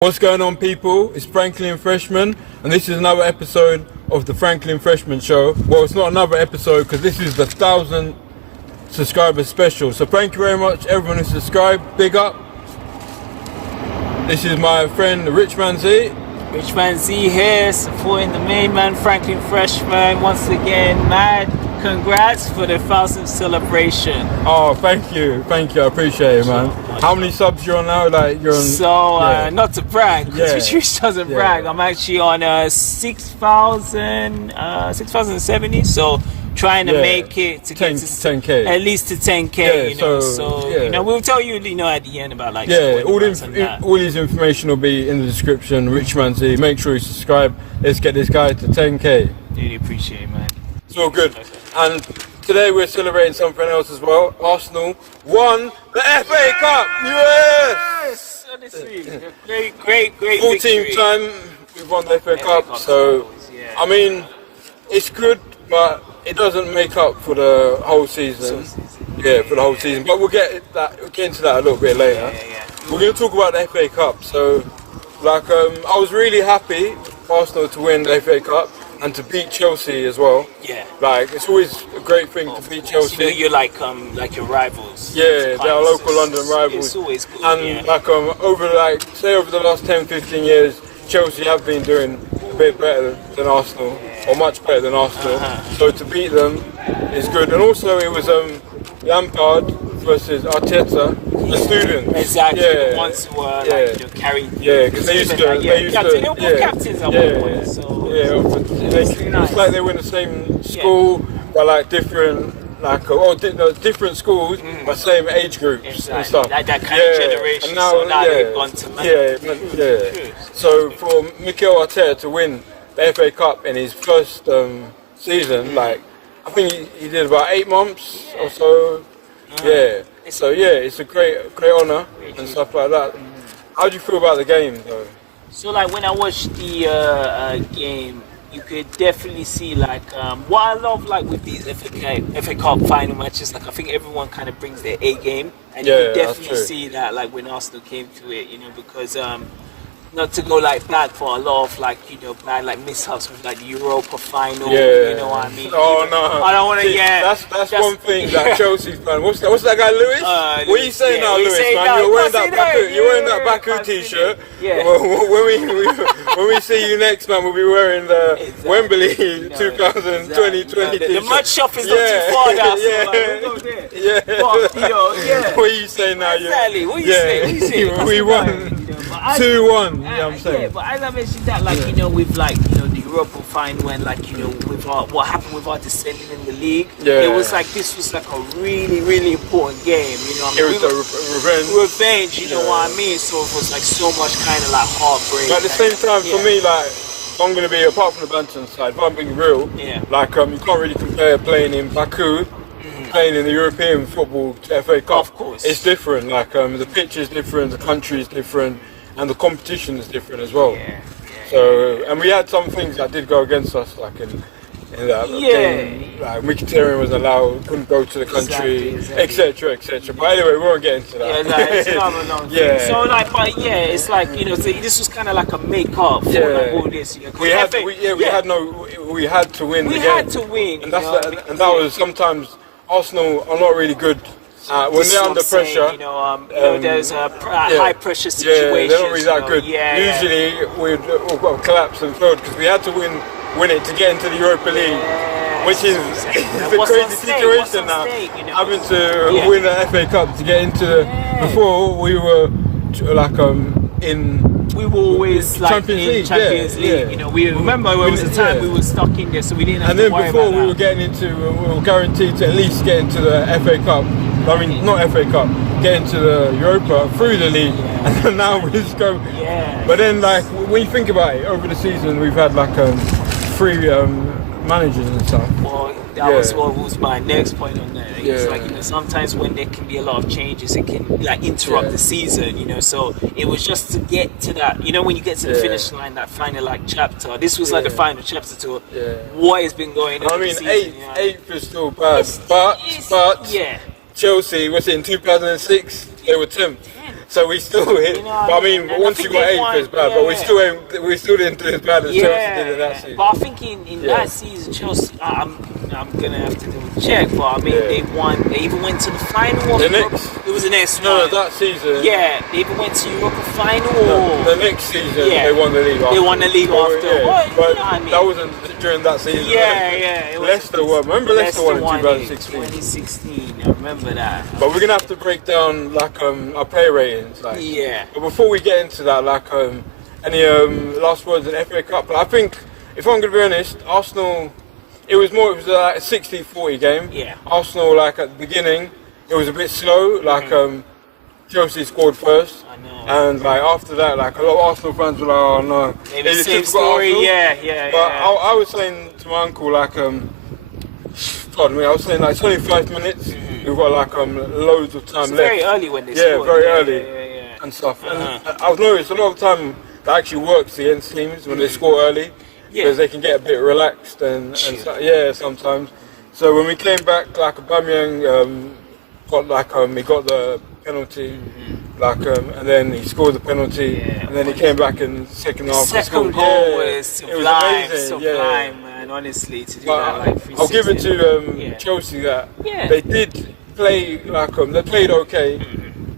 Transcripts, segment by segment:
What's going on, people? It's Franklin Freshman, and this is another episode of the Franklin Freshman Show. Well, it's not another episode because this is the 1,000 subscriber special. So thank you very much, everyone who subscribed. Big up. This is my friend RichMan Z. RichMan Z here, supporting the main man, Franklin Freshman. Once again, mad congrats for the 1,000th celebration. Oh, thank you, I appreciate it, man. How many subs you on now? Like you're on. So not to brag, because Rich doesn't brag. I'm actually on 6,070. So trying to make it to 10K, at least to 10K. We'll tell you, at the end about like all his information will be in the description. RichMan Z, make sure you subscribe. Let's get this guy to 10K. Really appreciate it, man. It's all good. And today we're celebrating something else as well. Arsenal won the FA Cup. Yes! Honestly, great 14th time we've won the FA Cup. So, I mean, it's good, but it doesn't make up for the whole season. Yeah, for the whole season. But we'll get into that a little bit later. We're going to talk about the FA Cup. So, I was really happy for Arsenal to win the FA Cup and to beat Chelsea as well. Yeah. It's always a great thing to beat Chelsea. You're like your rivals. Yeah, they're local London rivals. It's always good. And over the last 10, 15 years, Chelsea have been doing a bit better than Arsenal, or much better than Arsenal. So to beat them is good. And also it was Lampard versus Arteta, the students. Exactly. Yeah. The ones who were carrying. Yeah, because they used to. They were both captains at one point. So it's like they were in the same school, but different. Different schools, but same age groups and stuff. That kind of generation. And now they've gone to man. So for Mikel Arteta to win the FA Cup in his first season, I think he did about 8 months or so. So it's a great honour and stuff like that. How do you feel about the game, though? So when I watched the game, you could definitely see what I love with these FA Cup final matches. I think everyone kind of brings their A game, and you could definitely see that when Arsenal came to it, because not to go back for a lot of bad mishaps with the Europa final. You know what I mean? Oh no! I don't want to get. That's one thing that Chelsea fan. What's that guy Lewis? What are you saying now, Lewis? Man, you're wearing that Baku t-shirt. Yeah. When we see you next, man, we'll be wearing the Wembley 2020 t-shirt. The mud shop is not too far now. We'll go there. What are you saying now? Exactly. What are you saying? We won 2-1. Yeah, I'm saying. Yeah, but as I mentioned that, with the Europa final when with what happened with our descending in the league, it was this was a really, really important game. It was a revenge. You know what I mean? So it was so much kind of heartbreak. But at the same time, for me, I'm going to be, apart from the Banton side, if I'm being real, you can't really compare playing in Baku, playing in the European football FA Cup. Of course. It's different. The pitch is different, the country is different, and the competition is different as well. So, and we had some things that did go against us, in that game. Mkhitaryan was allowed, couldn't go to the country, etc. But anyway, we won't get into that. It's another long thing. So it's so this was kind of a make-up for all this. We had to win the game. We had to win. And that was sometimes Arsenal are not really good. When they're under pressure, there's a high pressure situation. They're not really that good. Usually we'd collapse and failed because we had to win it to get into the Europa League, which is a crazy situation now. Having to win the FA Cup to get into before we were we were always Champions League. We remember there was a time we were stuck in there, so we didn't have to worry about that. And then before we were guaranteed to at least get into the FA Cup. I mean, not FA Cup, get into the Europa through the league, and now we just go. But then, when you think about it, over the season we've had 3 managers and stuff. Well, that was what was my next point on that. It's sometimes when there can be a lot of changes, it can interrupt the season. So it was just to get to that. When you get to the finish line, that final chapter. This was the final chapter to what has been going on. I mean, eighth is still bad, but Chelsea was in 2006. They were 10th. So we still hit. You know But I mean, and once I you think got they 8th, won, it's bad. yeah, But yeah. we still didn't do as bad as Chelsea did in that season. But I think in that season, Chelsea, I'm gonna have to double check. But I mean, they won. They even went to the final. Of The Europe. next, It was the next no, one. that season. Yeah, they even went to Europa final. No, the next season, they won the league. They won the league after. Yeah. But But you know what I mean? that wasn't during that season. Yeah. It was Leicester won. Remember Leicester won in 2016. 2016. I remember that. But we're gonna have to break down like our player ratings. Like. Yeah. But before we get into that, like any last words in FA Cup? I think if I'm gonna be honest, Arsenal. It was like a 60-40 game. Yeah. Arsenal, like at the beginning, it was a bit slow. Like Chelsea scored first. I know. And like after that, like a lot of Arsenal fans were like, "Oh no, Maybe it's same just got story. Arsenal." Yeah. But I was saying to my uncle, like, pardon me, I was saying like 25 minutes. We've got like loads of time It's left. very early when they Yeah, scored. very early Yeah. and stuff. And I've noticed a lot of time that actually works against teams when they score early because they can get a bit relaxed and sometimes. So when we came back, like Aubameyang got like he got the penalty, like and then he scored the penalty, and then he came back in the second half. Second goal was sublime, man. Honestly, to do that like 360. I'll give it to Chelsea that they did play like they played okay,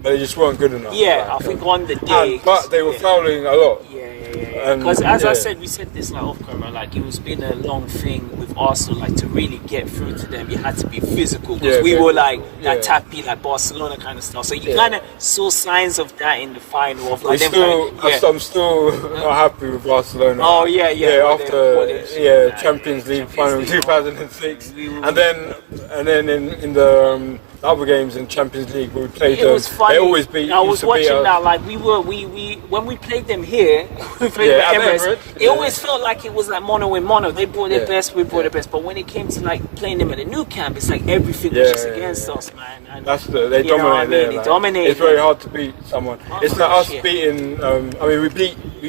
but they just weren't good enough. Yeah, I think on the day, but they were fouling a lot. Because as I said, we said this like off camera, like it was been a long thing with Arsenal, like to really get through to them, you had to be physical because we were like tappy, like Barcelona kind of stuff. So you kind of saw signs of that in the final. Of like I'm still not happy with Barcelona. Oh yeah. After Champions League final in 2006, and then in the other games in Champions League we played them. They always beat. I was watching that, like we when we played them here, we played them at Emirates. It always felt like it was like mono and mono. They brought their best, we brought their best. But when it came to like playing them at the new camp, it's like everything was just against us, man. And they dominate there. They dominate. It's very hard to beat someone. It's like us beating. I mean, we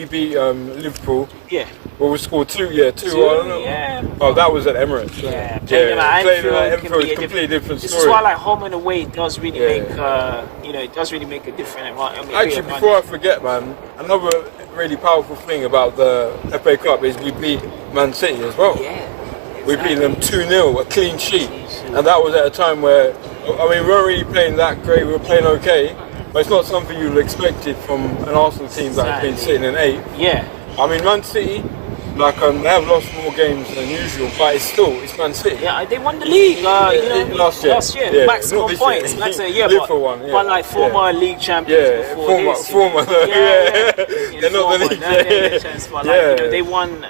beat Liverpool. Yeah. Well, we scored 2-1. Yeah. Oh, that was at Emirates. Playing at Anfield is a completely different story. This is why like home and away does really make it does really make a difference. Actually, before I forget, man, another really powerful thing about the FA Cup is we beat Man City as well. Yeah. We beat them 2-0, a clean sheet, and that was at a time where we weren't really playing that great. We were playing okay, but it's not something you would have expected from an Arsenal team that has been sitting in 8th. Yeah. I mean, Man City, like they have lost more games than usual, but it's Man City. Yeah, they won the league. Last year. Maximum points. But like former league champions before former. They're not the league. They won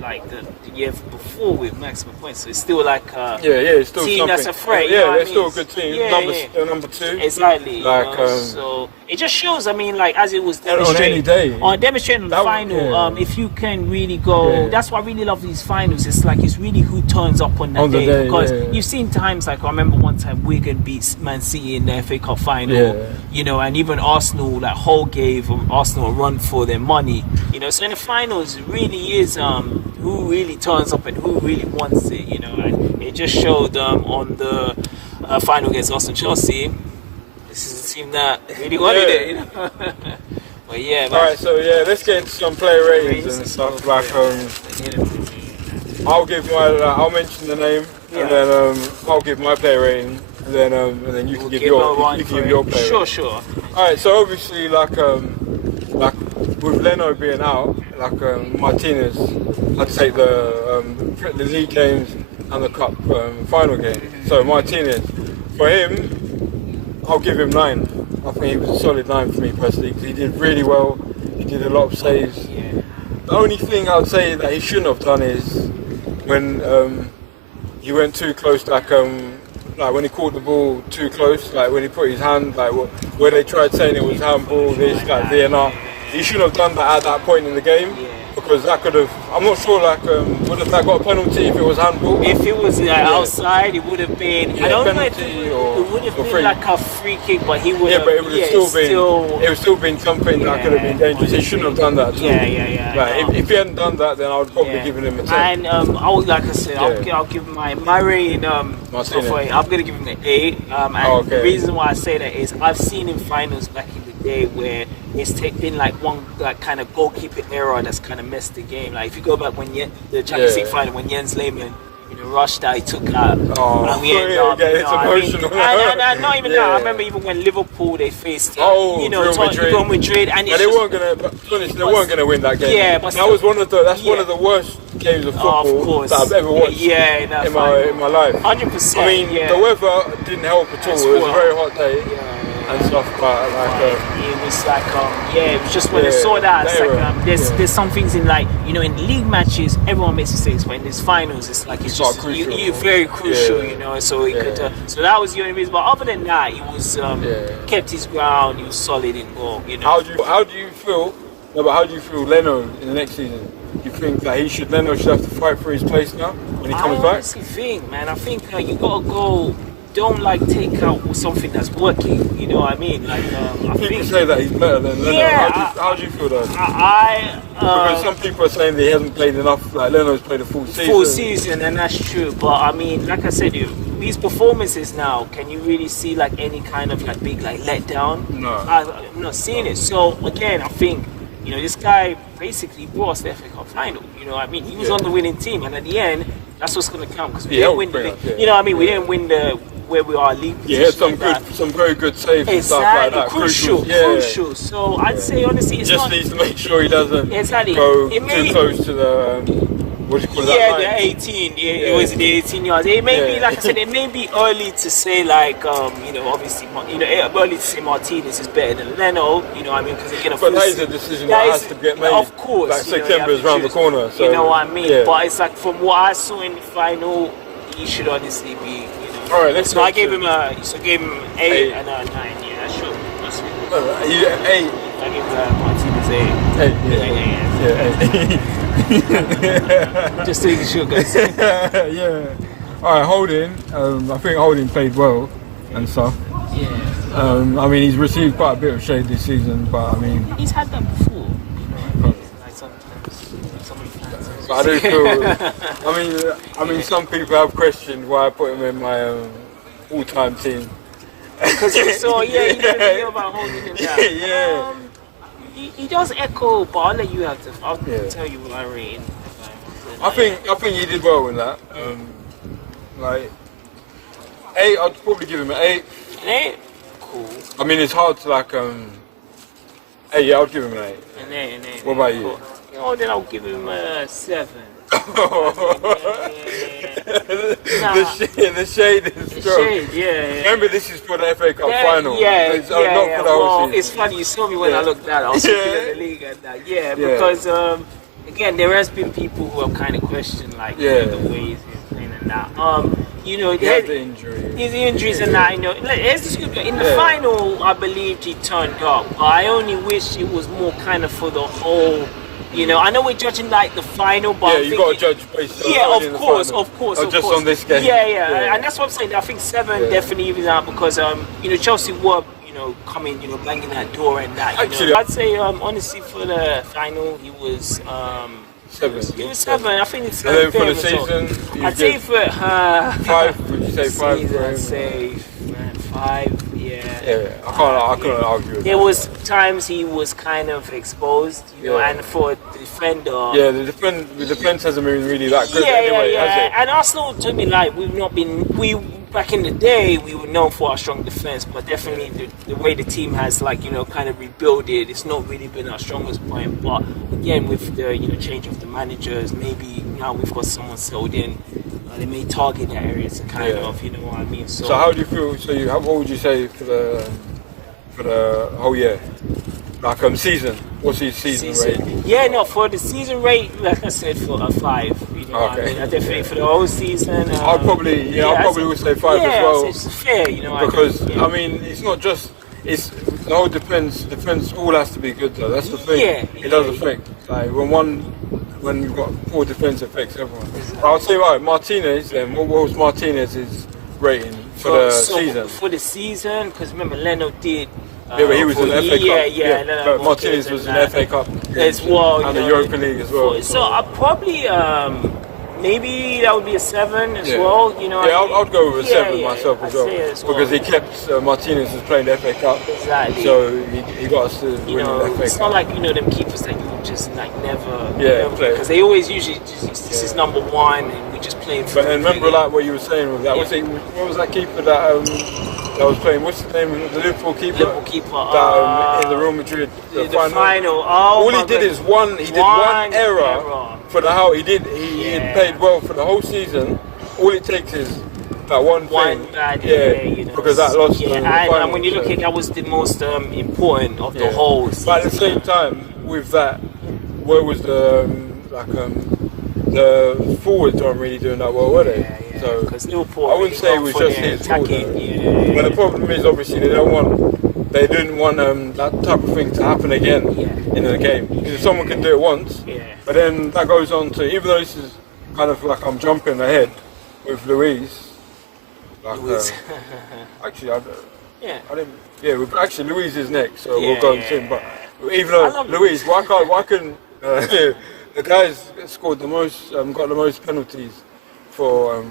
like the year before with maximum points. So it's still like it's still team something. that's a threat. They're still a good team. Yeah, number 2. Exactly. Like so it just shows. I mean, like as it was demonstrated on the final. If you can really go, that's why I really love these finals. It's like it's really who turns up on that day. Because you've seen times like I remember one time Wigan beats Man City in the FA Cup final. You know, and even Arsenal, like Hull gave Arsenal a run for their money. You know, so in the finals, it really is who really turns up and who really wants it. You know, and it just showed on the final against Arsenal Chelsea. This is a team that really wanted it. You know. But yeah. Alright, so let's get into some player ratings and stuff. Like I'll mention the name, and then I'll give my player rating, and then you can give your player rating. Sure. Alright, so obviously like with Leno being out, like Martinez had to take the league games and the cup final game. So Martinez, for him, I'll give him 9. I think he was a solid 9 for me personally because he did really well. He did a lot of saves. The only thing I'd say that he shouldn't have done is when he went too close, like when he caught the ball too close, like when he put his hand, like where they tried saying it was handball, this, like VNR. He shouldn't have done that at that point in the game. Because that could have, I'm not sure, like, would have that got a penalty if it was handball? If it was outside, it would have been, I don't know if it would have been like a free kick, but he would have, but it would have still been something that could have been dangerous. He shouldn't have done that. Like, if he hadn't done that, then I would probably give him a 10. And I would, like I said, I'll give my rating, I'm going to give him an 8. And the reason why I say that is I've seen in finals back in the day where it's been like one like kind of goalkeeper error that's kind of messed the game. Like if you go back when the Champions League final when Jens Lehmann, rushed that he took out, and we ended up. It's emotional. And not even that. I remember even when Liverpool they faced, Real Madrid, and they weren't gonna win that game. Yeah, but that was one of the worst games of football that I've ever watched. In my life. 100%. I mean, the weather didn't help at all. It was a very hot day. And stuff, but it was like it was just when I saw that, it's like there's some things in like in league matches everyone makes mistakes, but in these finals it's like it's just you're very crucial, so it could so that was the only reason. But other than that, he was kept his ground, he was solid in goal. How do you feel? No, but how do you feel Leno in the next season? Do you think that Leno should have to fight for his place now when he comes back? I honestly think, man, I think you gotta go. Don't take out something that's working. You know what I mean? Like I think say that he's better than Leno. How do you feel though? Because some people are saying that he hasn't played enough. Like Leno's played a full season. And that's true. But I mean, like I said, these performances now, can you really see like any kind of like big like letdown? No, I'm not seeing it. So again, I think this guy basically brought us the FA Cup final. You know what I mean? He was on the winning team, and at the end, that's what's going to count because we didn't win. You know what I mean? We didn't win where we are league. Yeah, some very good saves and stuff like that. Crucial. So I'd say honestly, it's just needs to make sure he doesn't go too close to the. What do you call that? The 18. It was the 18 yards. It may be, like I said, it may be early to say like, obviously, early to say Martinez is better than Leno. You know what I mean? Because again, but that is a decision that has to get made. Of course, like September is around the corner. So, you know what I mean? Yeah. But it's like from what I saw in the final, he should honestly be. All right, let's. So I gave him 8 and a 9. Yeah, sure. That's it. You 8. I gave Martinez 8. 8. Just making sure, guys. Yeah. All right, Holding. I think Holding played well and stuff. Yeah. I mean, he's received quite a bit of shade this season, but I mean, he's had that before. Like sometimes, somebody fancies. I do feel. I mean, some people have questioned why I put him in my all-time team. Because you saw, you did a video about Holding him down. Yeah. He does echo, but I'll let you have to. I'll tell you what I rate. I think he did well in that. Like 8, I'd probably give him an 8. An 8? Cool. I mean, it's hard to like 8. Yeah, I'd give him an 8. An 8. What about you? Cool. Then I'll give him a 7. The shade is strong. Remember, this is for the FA Cup final. Not for the whole season. It's funny, you saw me when I looked at it. I was looking at the league and that. Because again, there has been people who have kind of questioned like the way he's been playing and that. He had the injury. His injuries and that. In the final, I believed he turned up. But I only wish it was more kind of for the whole. I know we're judging like the final, but you got to judge based on of course. On this game. And that's what I'm saying. I think 7 definitely even out because Chelsea were coming banging that door and that. Actually, I'd say honestly for the final he was 7. He was 7. I think it's. And then for the season, I'd say for 5. Would you say 5? I'd say 5. Yeah, I couldn't argue with there was times he was kind of exposed, and for the defender. Yeah, the defense hasn't been really that good anyway, has it? And Arsenal, to me, like we've not been. Back in the day, we were known for our strong defense, but definitely the way the team has kind of rebuilt it, it's not really been our strongest point. But again, with the change of the managers, maybe now we've got someone settled in. They may target that area to kind of, you know what I mean. So how do you feel? So what would you say for the whole year? Like season? What's his season rate? For the season rate, like I said, for a 5. You know what I mean? I definitely for the whole season. I'd probably would say 5 as well. It's fair, Because I mean, it's not just. It's the whole defense all has to be good though. That's the thing. It does affect. Like when you've got poor defense, affects everyone. I'll say Martinez. Then what was Martinez's rating for the season? For the season, because remember Leno did. But he was in the FA Cup. But Martinez was in the FA Cup as well, and the Europa League as well. So I probably maybe that would be a 7 as well. You know, yeah, I'd go with a 7 myself I'd as well, say as well. because he kept Martinez was playing the FA Cup, Exactly. so he got us to You win know, the FA it's Cup. not like, you know, them keepers that you just like never, play. because they always usually just, this is number 1 and we just playing. But then remember, like what you were saying with that, what was that keeper that was playing? What's the name? The Liverpool keeper. That, in the Real Madrid the final. Oh, all he did is one error for the whole. He had played well for the whole season. All it takes is that one bad you know, because that lost. And when you look at that, was the most important of the whole season. But at the same time, with that, where was the forwards aren't really doing that well, were they? Yeah. So because Liverpool, I wouldn't say it was just his fault. But the problem is, obviously, they didn't want that type of thing to happen again in the game. Because someone can do it once, but then that goes on to, even though this is kind of like I'm jumping ahead with Luis. Like, actually, I didn't. Yeah, actually, Luis is next, so we'll go to him. But even though Luis, why couldn't the guys scored the most, got the most penalties for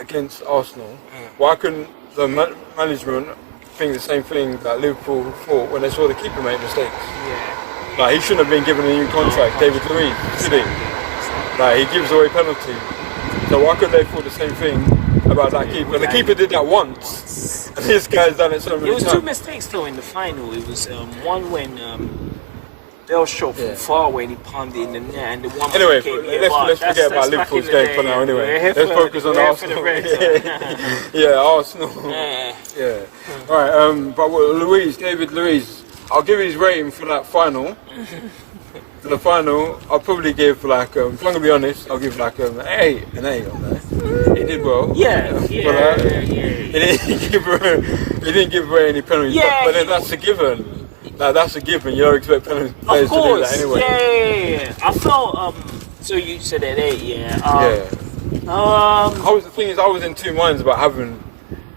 against Arsenal? Why couldn't the management think the same thing that Liverpool thought when they saw the keeper make mistakes? Like, he shouldn't have been given a new contract, David Luiz, should he? Like, he gives away penalties. So why could they thought the same thing about that keeper? The keeper did that once, and this guy's done it so many times. It was 2 mistakes though in the final. It was one when Bell shot from far away and he palmed it in the net, and the one. Anyway, let's forget about Liverpool's game for now. Anyway, let's focus on Arsenal. Arsenal. Yeah. All right. But David Luiz, I'll give his rating for that final. For the final, I'll probably give like, if I'm gonna be honest, I'll give like an A on there. He did well. He didn't give away any penalties, but then that's a given. Like, that's a given. You don't expect players to do that anyway. I felt so you said an 8, the thing is, I was in 2 minds about having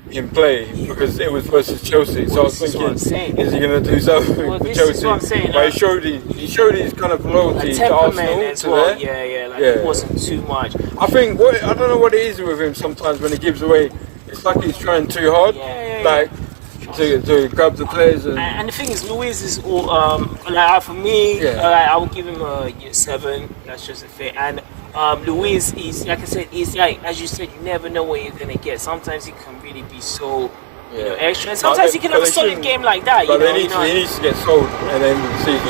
him play because it was versus Chelsea. So I was thinking, is he going to do something for Chelsea? Is what I'm saying, but he showed his kind of loyalty to Arsenal. As well. It wasn't too much. I think I don't know what it is with him sometimes when he gives away. It's like he's trying too hard. Like to grab the players. And the thing is, Luiz is all, like for me, I would give him a 7. That's just a fair. And Luiz is, like I said, he's like, as you said, you never know what you're gonna get. Sometimes he can really be so, you know, extra. And sometimes he can have a solid game like that. But he needs to get sold at the end of the season.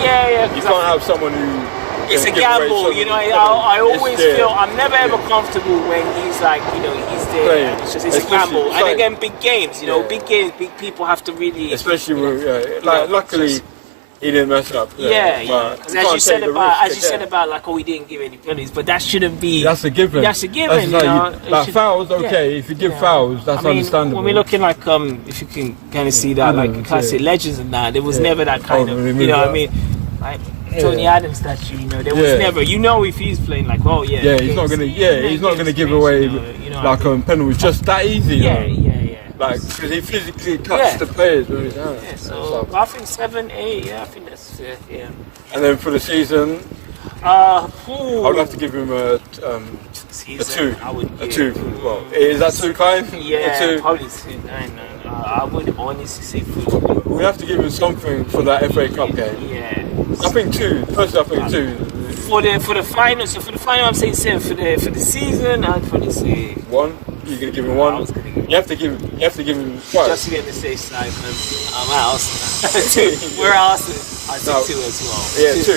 You can't have someone who. It's a gamble, you know. I always feel I'm never ever comfortable when he's like, you know, he's there. And it's a gamble. And again, big games, you know, big games, big people have to really. Especially with, luckily. He didn't mess up. Because as you said about like, he didn't give any penalties, but that shouldn't be. That's a given. That's a given. Fouls, okay. If you give fouls, that's understandable. When we're looking like, if you can kind of see that, like classic legends and that, there was never that kind of, you know what I mean? Like Tony Adams statue, you know, there was never. You know, if he's playing like, he's not gonna give away like penalties just that easy. Like, because he physically touched the players with his hands. So I think 7, 8. I think that's fair. And then for the season, I would have to give him a 2. A 2. Well, is that too kind? Yeah, probably 2. No. I would honestly say 3. We have to give him something for that FA Cup game. I think 2. Personally, I think 2. For the final, I'm saying 7. For the season, I'd probably say 1. You're gonna give him 1. You have to give him 5. Just to be on the safe side, because I'm at Arsenal. We're Arsenal. I say 2 as well. 2.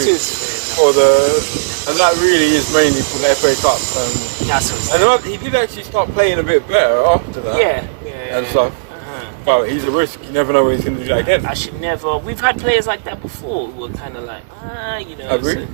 And that really is mainly for the FA Cup. And he did actually start playing a bit better after that. And stuff. But he's a risk. You never know when he's going to do that again. I should never. We've had players like that before who were kind of like, you know. Have we?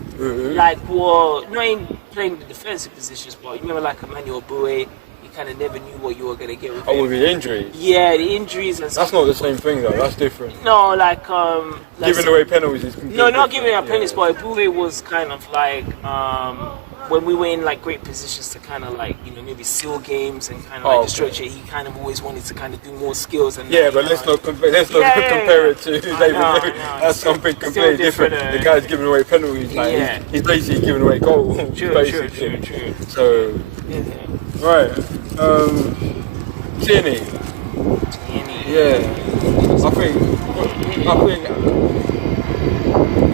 Like, not even playing the defensive positions, but you remember like Emmanuel Boué. Kind of never knew what you were gonna get with him. With the injuries. Yeah, the injuries and stuff. That's not the same thing though. That's different. No, like giving away penalties is completely not giving away penalties, but Boué was kind of like when we were in like great positions to kind of like maybe seal games and kind of like destroy it, he kind of always wanted to kind of do more skills and but let's not compare it to David Luiz. That's something completely different. The guy's giving away penalties, like he's basically giving away goals. True. So right, Tierney. I think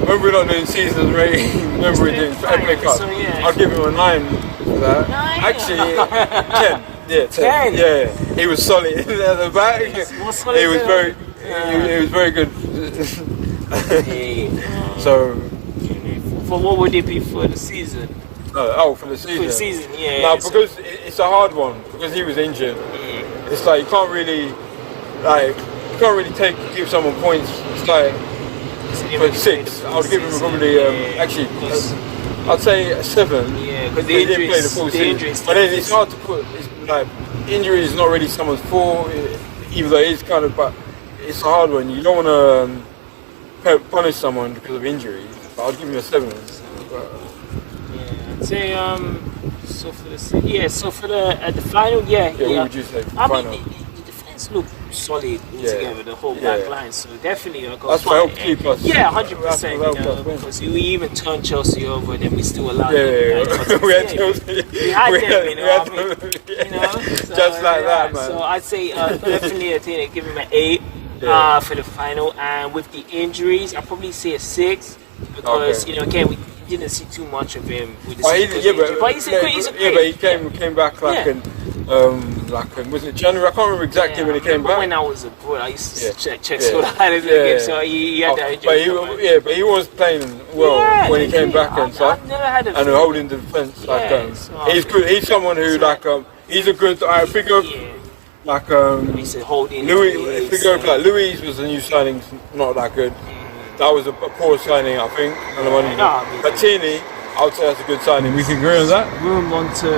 when we're not doing seasons rating, remember we're doing FA Cup. So, I'll give him a 9 for that. 9? Actually, 10. Yeah, 10. Yeah, he was solid at the back. He was very good. So, for what would it be for the season? For the season. For the season, No, because it's a hard one because he was injured. It's like you can't really give someone points. It's like for 6, I would give him probably I'd say a 7. Yeah, because he didn't play the full season. But then it's hard to put. It's like injury is not really someone's fault, even though it is kind of. But it's a hard one. You don't want to punish someone because of injury. But I'd give him a 7. I'd say so for the final, What would you say? The defense looked solid altogether, the whole back line. So definitely, that's what helped keep us. 100%. Because we even turned Chelsea over, and then we still allowed them. We had Chelsea. We had them, Just like that, man. So I'd say definitely, I think give him an 8 for the final. And with the injuries, I'd probably say a 6 because again we didn't see too much of him. But he's he came back in was it January? I can't remember exactly when he came back. When I was abroad, I used to check sort of highlights of the game, so he had that injury. But he was playing well when he came back and stuff. I've never had and holding the defense. He's good. He's someone who he's a good figure. Louis, if we go like Louis was a new signing, not that good. That was a poor signing, I think. But Tierney, I would say that's a good signing. We can agree on that. Room on to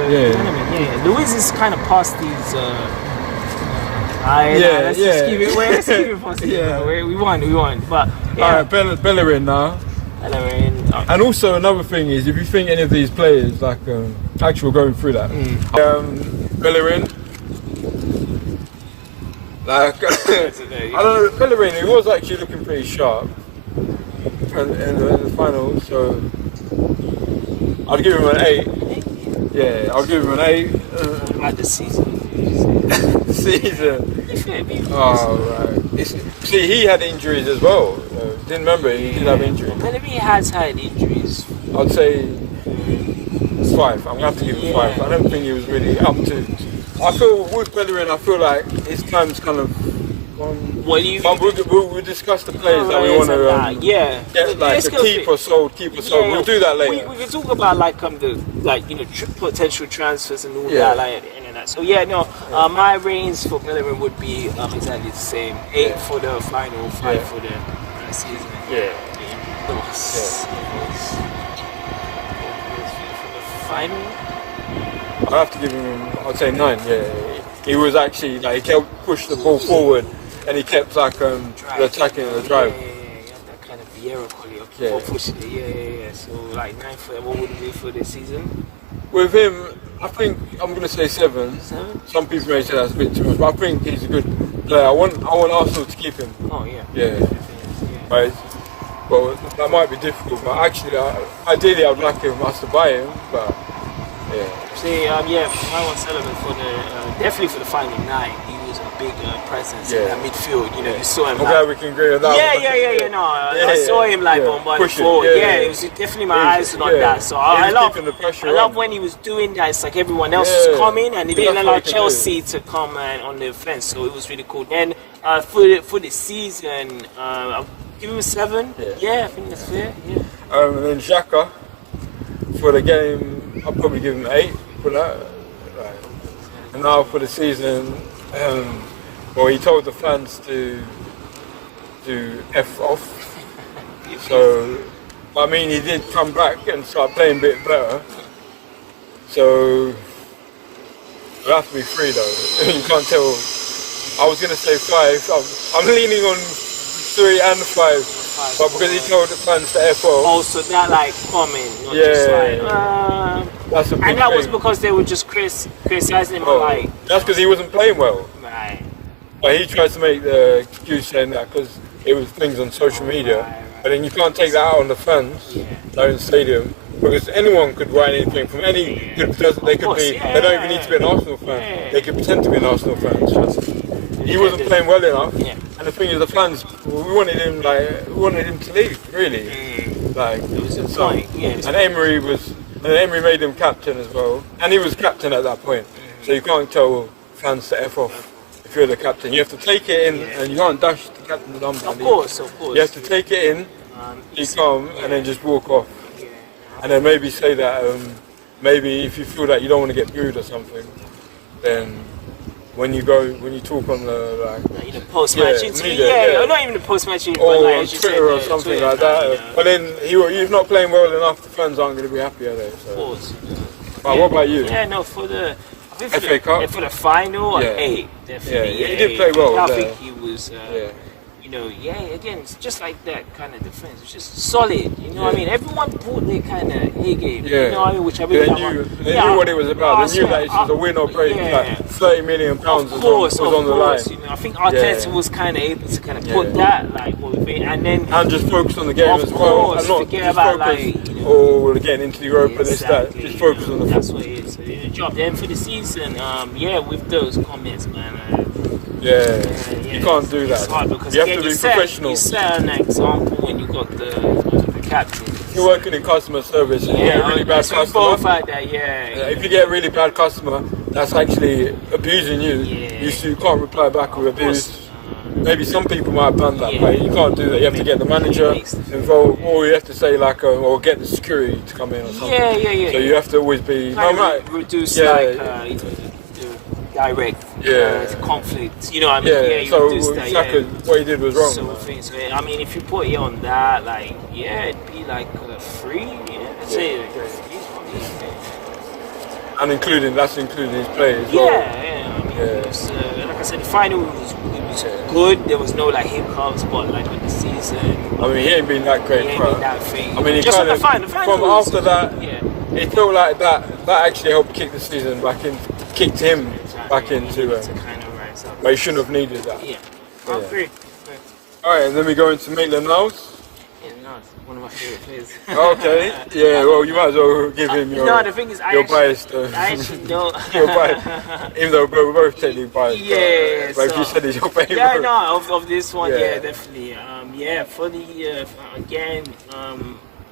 Louis is kind of past these. Let's just keep it positive. We won. But alright, Bellerin now. And also another thing is, if you think any of these players, actually we're going through that. Bellerin. I don't know, Bellerin, he was actually looking pretty sharp in the final, so I'd give him an 8. Yeah, I'll give him an 8. About the season. Right. See, he had injuries as well. Didn't remember he did have injuries. Bellerin has had injuries. I'd say 5. I'm gonna have to give him 5. I don't think he was really up to. I feel with Bellerin, I feel like his time's kind of gone. We'll discuss the players that we want to get, keep or sold. We'll do that later. We can talk about potential transfers and all that, So my range for Bellerin would be exactly the same. 8 for the final, 5 for the season. For the final. I have to give him, I'd say 9. He was actually he kept push the ball forward, and he kept the attacking the drive. That kind of Vieira quality of pushing it. So 9 for him. What would it be for this season? With him, I think I'm gonna say 7. Some people may say that's a bit too much, but I think he's a good player. I want Arsenal to keep him. Right. Well, that might be difficult, but actually, ideally, I'd like us to buy him, but. See, I want Sullivan for definitely for the final 9. He was a big presence in that midfield. You saw him. I'm glad we can agree on that. I saw him bombarding forward. It was definitely my eyes on that. So I love when he was doing that. It's like everyone else was coming, and he didn't allow Chelsea to come on the offense. So it was really cool. Then for the season, I'll give him a 7. I think that's fair. And then Xhaka for the game. I'll probably give him 8 for that. And now for the season, he told the fans to F off. So, he did come back and start playing a bit better. So, it'll have to be 3 though. You can't tell. I was going to say 5. I'm leaning on 3 and 5. but because he told the fans to F off. Also, that like comment, not just like, that's a big and that thing. was because they were just criticizing him, like. That's because he wasn't playing well. Right. But he tries to make the excuse saying that because it was things on social media. Right. But then you can't take that out on the fans, like in the stadium, because anyone could write anything from any. They could be. They don't even need to be an Arsenal fan. They could pretend to be an Arsenal fan. He wasn't playing well enough, and the thing is, the fans, we wanted him to leave, really. Like, It was a point. and Emery made him captain as well, and he was captain at that point. So you can't tell fans to F off. If you're the captain, you have to take it in, and you can't dash the captain's number. Of course. You have to take it in, be calm, and then just walk off. And then maybe say that, maybe if you feel that you don't want to get booed or something, then when you talk on the post-match interview, or not even the post-match interview, or but like on as you Twitter said, or something like that. But then you're not playing well enough, the fans aren't going to be happy, are they? So. Of course. But what about you? Yeah, no, for the FA Cup? for the final, A, definitely. Yeah, he did play well. I think he was. Again, it's just like that kind of defense. It's just solid, you know what I mean? Everyone brought their kind of A game, you know what I mean? Which I really they knew what it was about. They knew that it was a win or break. Like £30 million was on the line. You know, I think Arteta was kind of able to kind of put that, like, and just focus on the game as well. And not forget just about, focus, like, getting into Europa and this, that. Just focus on the That's what it is. So, job. Then for the season, with those comments, man. You can't do that. It's hard because you have to be professional. You set an example when you got the captain. If you're working in customer service and you get a really bad customer, if you get a really bad customer that's actually abusing you, you can't reply back with abuse. Maybe some people might have done that, but you can't do that. You have to get the manager involved, or you have to say or get the security to come in or something. So you have to always be reduce direct conflict. You know what I mean? So what he did was wrong. So I mean, if you put it on that, like, it'd be like free. That's it. And that's including his players as well. It was, like I said, the final was good. There was no like hiccups, but like with the season, I mean, he ain't been that great. I mean, he just kind of the final from after that, it felt like that actually helped kick the season back in, kicked him back into. But he shouldn't have needed that. I agree. All right, and then we go into Maitland-Niles. One of my favourite players. Okay, well, you might as well give him your. No, the thing is, I actually don't. You're biased, even though we're both technically biased. But if you said it's your favourite. Of this one, definitely. For the again,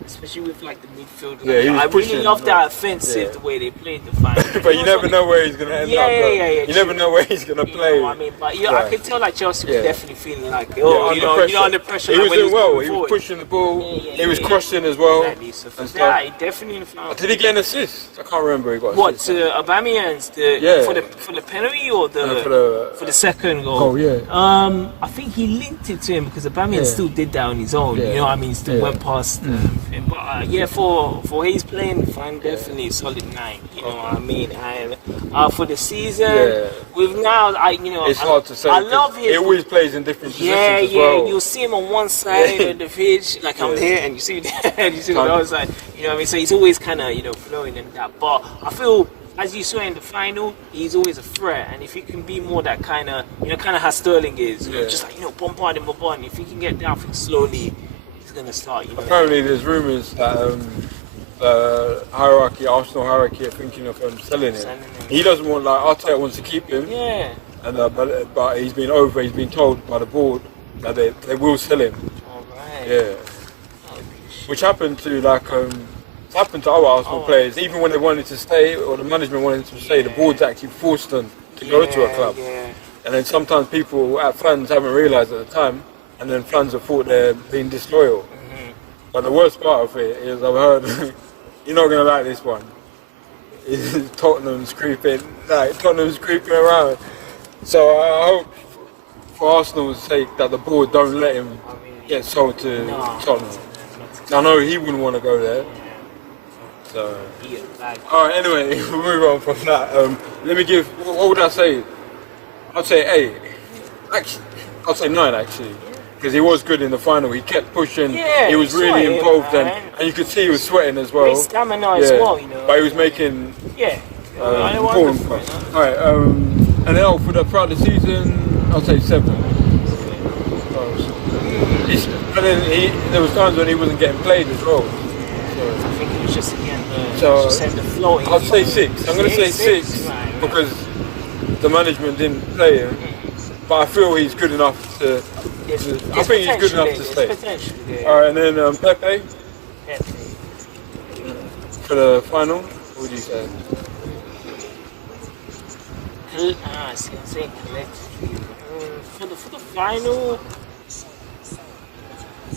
especially with like the midfield. I really love that offensive, the way they played the final. But you never know where he's gonna end up. You never know where he's gonna play. You know what I mean? But I could tell like Chelsea was definitely feeling like, under pressure. He was doing well. He was pushing the ball. He was crossing as well. Exactly. So for that, he definitely found. Did he get an assist? I can't remember. He got what to Aubameyang's for the penalty or for the second goal? I think he linked it to him because Aubameyang still did that on his own. You know what I mean? Still went past. But for his playing, fine, definitely solid 9. You know what I mean? And for the season, we've now, it's hard to say. I love him. He always plays in different positions as well. You'll see him on one side of the pitch, like I'm here, and you see there, and you see on the other side. You know what I mean? So he's always kind of flowing in that. But I feel, as you saw in the final, he's always a threat, and if he can be more that kind of how Sterling is, just like bombard him. If he can get down, I think slowly. Gonna start, Apparently, there's rumours that Arsenal hierarchy are thinking of selling him. He doesn't want, Arteta wants to keep him. And but he's been told by the board that they will sell him. Alright. Which happened to other Arsenal players. Even when they wanted to stay, or the management wanted to stay, the boards actually forced them to go to a club. And then sometimes fans haven't realised at the time. And then fans have thought they're being disloyal. But the worst part of it is I've heard, you're not going to like this one, is Tottenham's creeping around. So I hope, for Arsenal's sake, that the board don't let him get sold to Tottenham. I know he wouldn't want to go there. So, alright, anyway, we'll move on from that. Let me give, what would I say? I'd say 8. Actually, I'd say 9 actually. because he was good in the final. He kept pushing. Yeah, he was really sweating, involved, man. and you could see he was sweating as well. Great stamina as well, you know. But he was making important points. All right, and then throughout the season, I'll say 7. And then there was times when he wasn't getting played as well. I think it was just again the flow. I'll say 6. I'm going to say 6 right. because the management didn't play him. But I feel he's good enough to. I think he's good enough to stay. All right, and then Pepe for the final. What would you say? I'm saying collectively. For the final.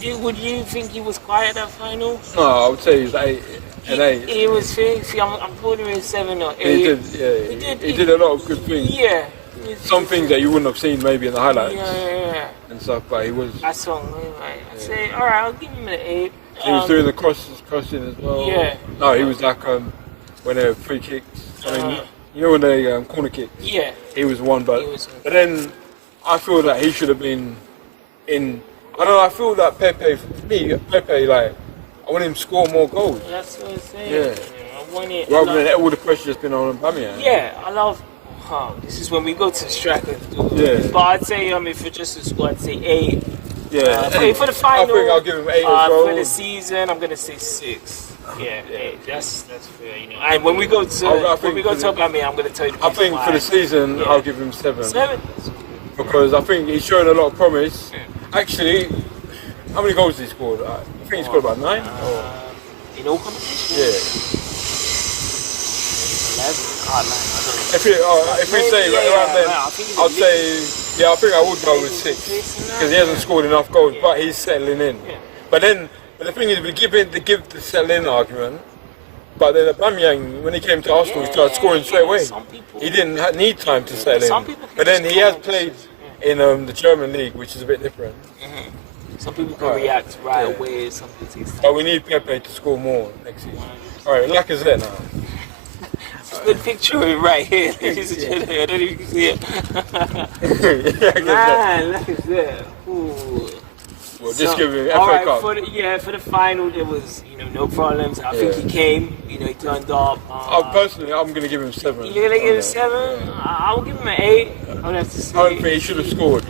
Would you think he was quiet at final? No, I would say he's 8. An 8. He was. See, I'm putting him in 7 or 8. He did a lot of good things. Yeah. Some things that you wouldn't have seen maybe in the highlights. Yeah. And stuff, but he was. That's all right. I'd say, all right, I'll give him an 8. He was doing the crossing as well. Yeah. No, he was like when they were free kicks. I mean, you know when they corner kicks. Yeah. He was one, but then I feel that he should have been in. I don't know. I feel that Pepe, like I want him to score more goals. That's what I'm saying. Yeah. I want it. Rather than all the pressure that's been on Aubameyang. Yeah, I love. This is when we go to the striker. Yeah. But I'd say if it's just a score, I'd say 8. Yeah. For the final, I think I'll give him 8 as well. For the season, I'm gonna say 6. Yeah, 8. That's fair, you know. And when we go to Aubameyang, I'm gonna tell you. I think for the season, I'll give him 7. 7. Because I think he's showing a lot of promise. Actually, how many goals did he scored? I think he scored about 9. In all competitions? Yeah. 11. I don't know. If we say around then, I'd say, I think I would go with 6 because he hasn't scored enough goals, but he's settling in. Yeah. But the thing is, we give the settling argument. But then Aubameyang, when he came to Arsenal, he started scoring straight away. He didn't need time to settle in. But then he has played in the German league, which is a bit different. Some people can react right away. Some people take time. But we need Pepe to score more next season. All right, Lacazette now. Good picture of him right here, ladies and gentlemen. I don't even see it. Man, Lacazette. Well, just give him FA Cup. For the final, there was no problems. I think he came. He turned up. Personally, I'm gonna give him 7. You're gonna give him 7? I'll give him an 8. I would have to say. I don't think he should have scored.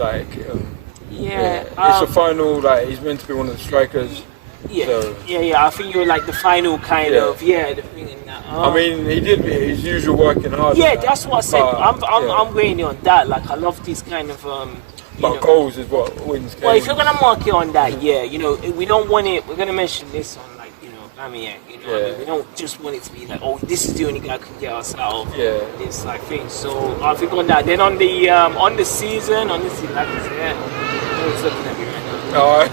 It's a final. Like he's meant to be one of the strikers. Yeah, so. I think you're like the final kind of the thing in that. I mean, he did his usual working hard. Yeah, that's what I said. I'm going on that. Like I love this kind of But goals is what wins games. Well, if you're gonna mark it on that, we don't want it. We're gonna mention this on Aubameyang. What I mean? We don't just want it to be like, oh, this is the only guy who can get us out of this thing. So I think on that. Then on the season, honestly, like I said, he's looking at me right now. Oh,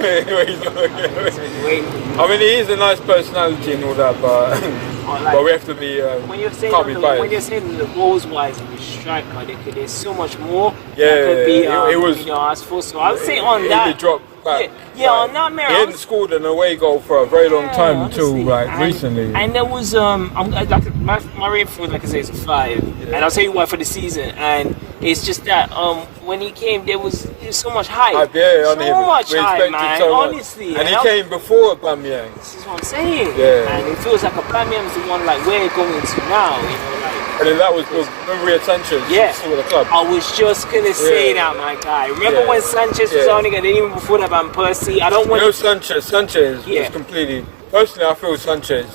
I mean, he is a nice personality and all that, but we have to be. When you're saying can't be biased. when you're saying the goals wise and the striker, there's so much more. Yeah, that could be, it was. As for so I'll say on that. He dropped back. On that merit. He hadn't scored an away goal for a very long time until recently. And there was my rating for like I say is a 5, and I'll tell you why for the season. And it's just that when he came, there was so much hype. So much hype, man. Honestly, and he came before Aubameyang. This is what I'm saying. Yeah. And it feels like Aubameyang is the one like we're going to now. And then that was Maria Sanchez. With the club. I was just gonna say that, my guy. Remember when Sanchez was only getting even before that Van Persie? I don't want. Sanchez was completely. Personally, I feel Sanchez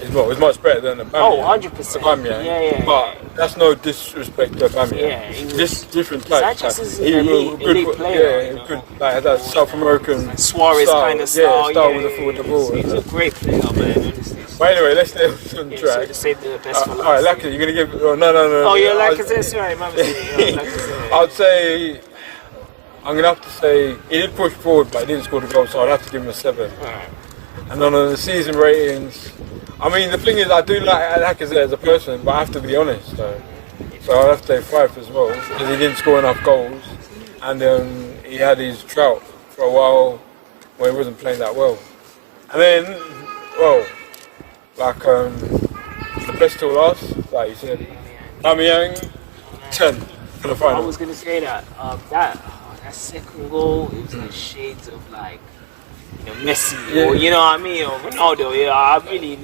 is much better than Aubameyang. 100%. But that's no disrespect to Aubameyang. Just different types. Sanchez is an elite player. Good, like that South American Suarez kind of style. With the ball. He's a great player, man. But anyway, let's stay on track. So save the best for last. Alright, Lacazette, you're gonna give. No. Oh, you're Lacazette, sorry, my mistake. I'd say. I'm gonna have to say he did push forward, but he didn't score the goal, so I'd have to give him a 7. Alright. And then on the season ratings, I mean, the thing is, I do like Lacazette as a person, but I have to be honest. So I'd have to say 5 as well, because he didn't score enough goals, and he had his drought for a while where he wasn't playing that well. And then, the best till last, like you said, Aubameyang, 10 for the final. I was gonna say that. That that second goal, it was like shades of like, Messi, or you know what I mean, or Ronaldo. Yeah, I really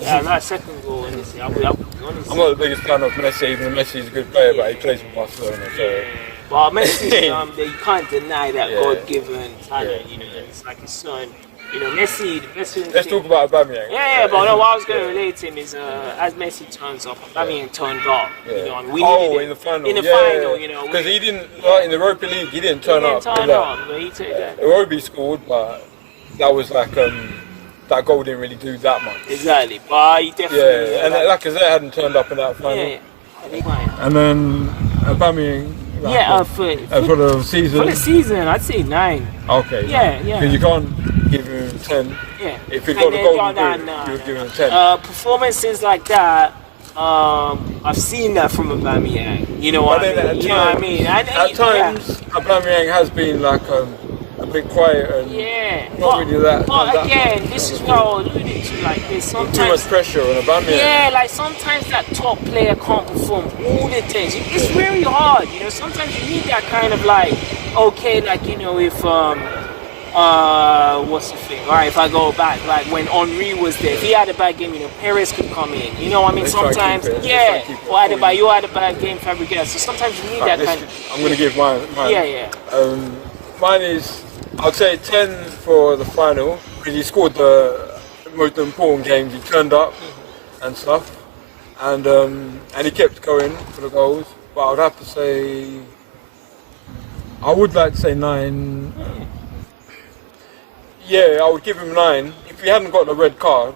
that second goal in this. I'll be honest. I'm not the biggest fan of Messi, even though Messi's a good player, but he plays for Barcelona. So. But Messi, you can't deny that God-given talent. It's like his son. Messi, the best thing. Let's talk about Aubameyang. Yeah, but no, what I was going to relate to him is as Messi turns up, Aubameyang turned up. In the final. In the final, because he didn't, in the Europa League, he didn't turn up. But he took that. Iwobi scored, but that was like that goal didn't really do that much. Exactly, but he definitely. And Lacazette hadn't turned up in that final. And then Aubameyang. For the season. For the season, I'd say 9. Okay. Yeah. Because you can't give him 10. Yeah. If he got the golden boot, you would give him 10. Performances like that, I've seen that from Aubameyang. You know what I mean? At times, Aubameyang has been like a bit quiet and not really that. But again, this is what I was alluding to. Like, there's sometimes too much pressure on Aubameyang. Yeah, like sometimes that top player can't perform all the things. It's very hard. Sometimes you need that kind of like, okay, like if what's the thing? All right, if I go back, like when Henry was there, if he had a bad game, Perez could come in. You know what I mean? Sometimes, or you had a bad game, Fabregas. So sometimes you need that kind of. I'm gonna give mine. Mine is, I'd say 10 for the final because he scored the most important games. He turned up and stuff, and he kept going for the goals. But I would have to say, I would like to say 9. Yeah, I would give him 9. If he hadn't got the red card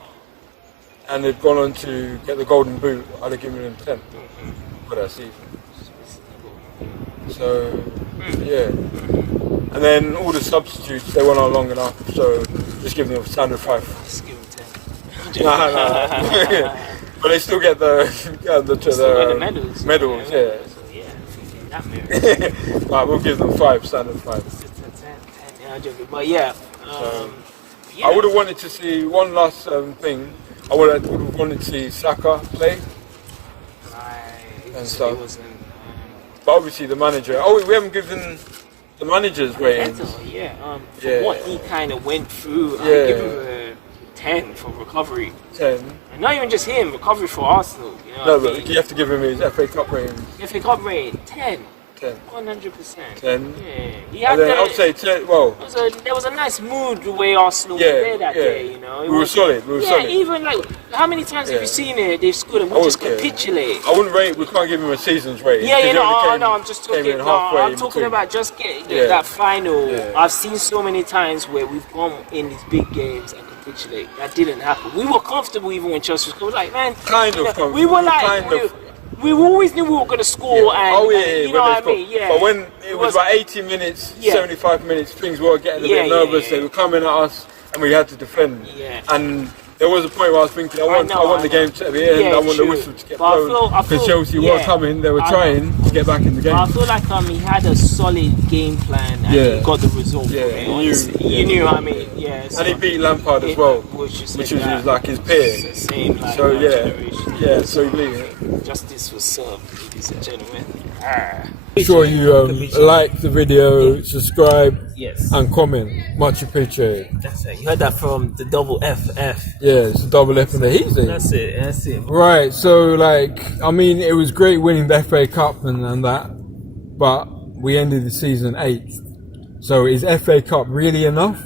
and they'd gone on to get the golden boot, I'd have given him 10 for that season. So, yeah. And then all the substitutes, they went on long enough, so just give them a standard 5. Just give them 10. Nah. But they still get the medals. Medals, yeah. Right, we'll give them 5, standard 5. But yeah. I would have wanted to see one last thing. I would have wanted to see Saka play and stuff. But obviously the manager. Oh, we haven't given the manager's ratings. For what he kind of went through, I give him a 10 for recovery. 10. And not even just him, recovery for Arsenal. But you have to give him his FA Cup rating. FA Cup rating 10. 100%. 10. Yeah. And then I'd say 10. Well, there was a nice mood the way Arsenal were there that day. We were solid. Even like how many times have you seen it? They've scored and we just capitulate. I wouldn't rate. We can't give him a season's rating. I'm just talking. I'm talking about just getting that final. I've seen so many times where we've gone in these big games and capitulate. That didn't happen. We were comfortable even when Chelsea was like, man, we were like. We always knew we were going to score, you know what I mean? But when it was about 80 minutes, 75 minutes, things were getting a bit nervous. They were coming at us, and we had to defend. And there was a point where I was thinking, I want the game to be end. I want the whistle to get blown because Chelsea were coming. They were trying to get back in the game. I feel like he had a solid game plan and he got the result. You knew what I mean? And he beat Lampard as well, which is like his peer. So so justice was served, ladies and gentlemen. Make sure you like the video, subscribe, and comment. Much appreciated. That's it. You heard that from the double FF. Yeah, it's a double F in the heat. That's it. Right, so it was great winning the FA Cup and that, but we ended the season 8th. So is FA Cup really enough?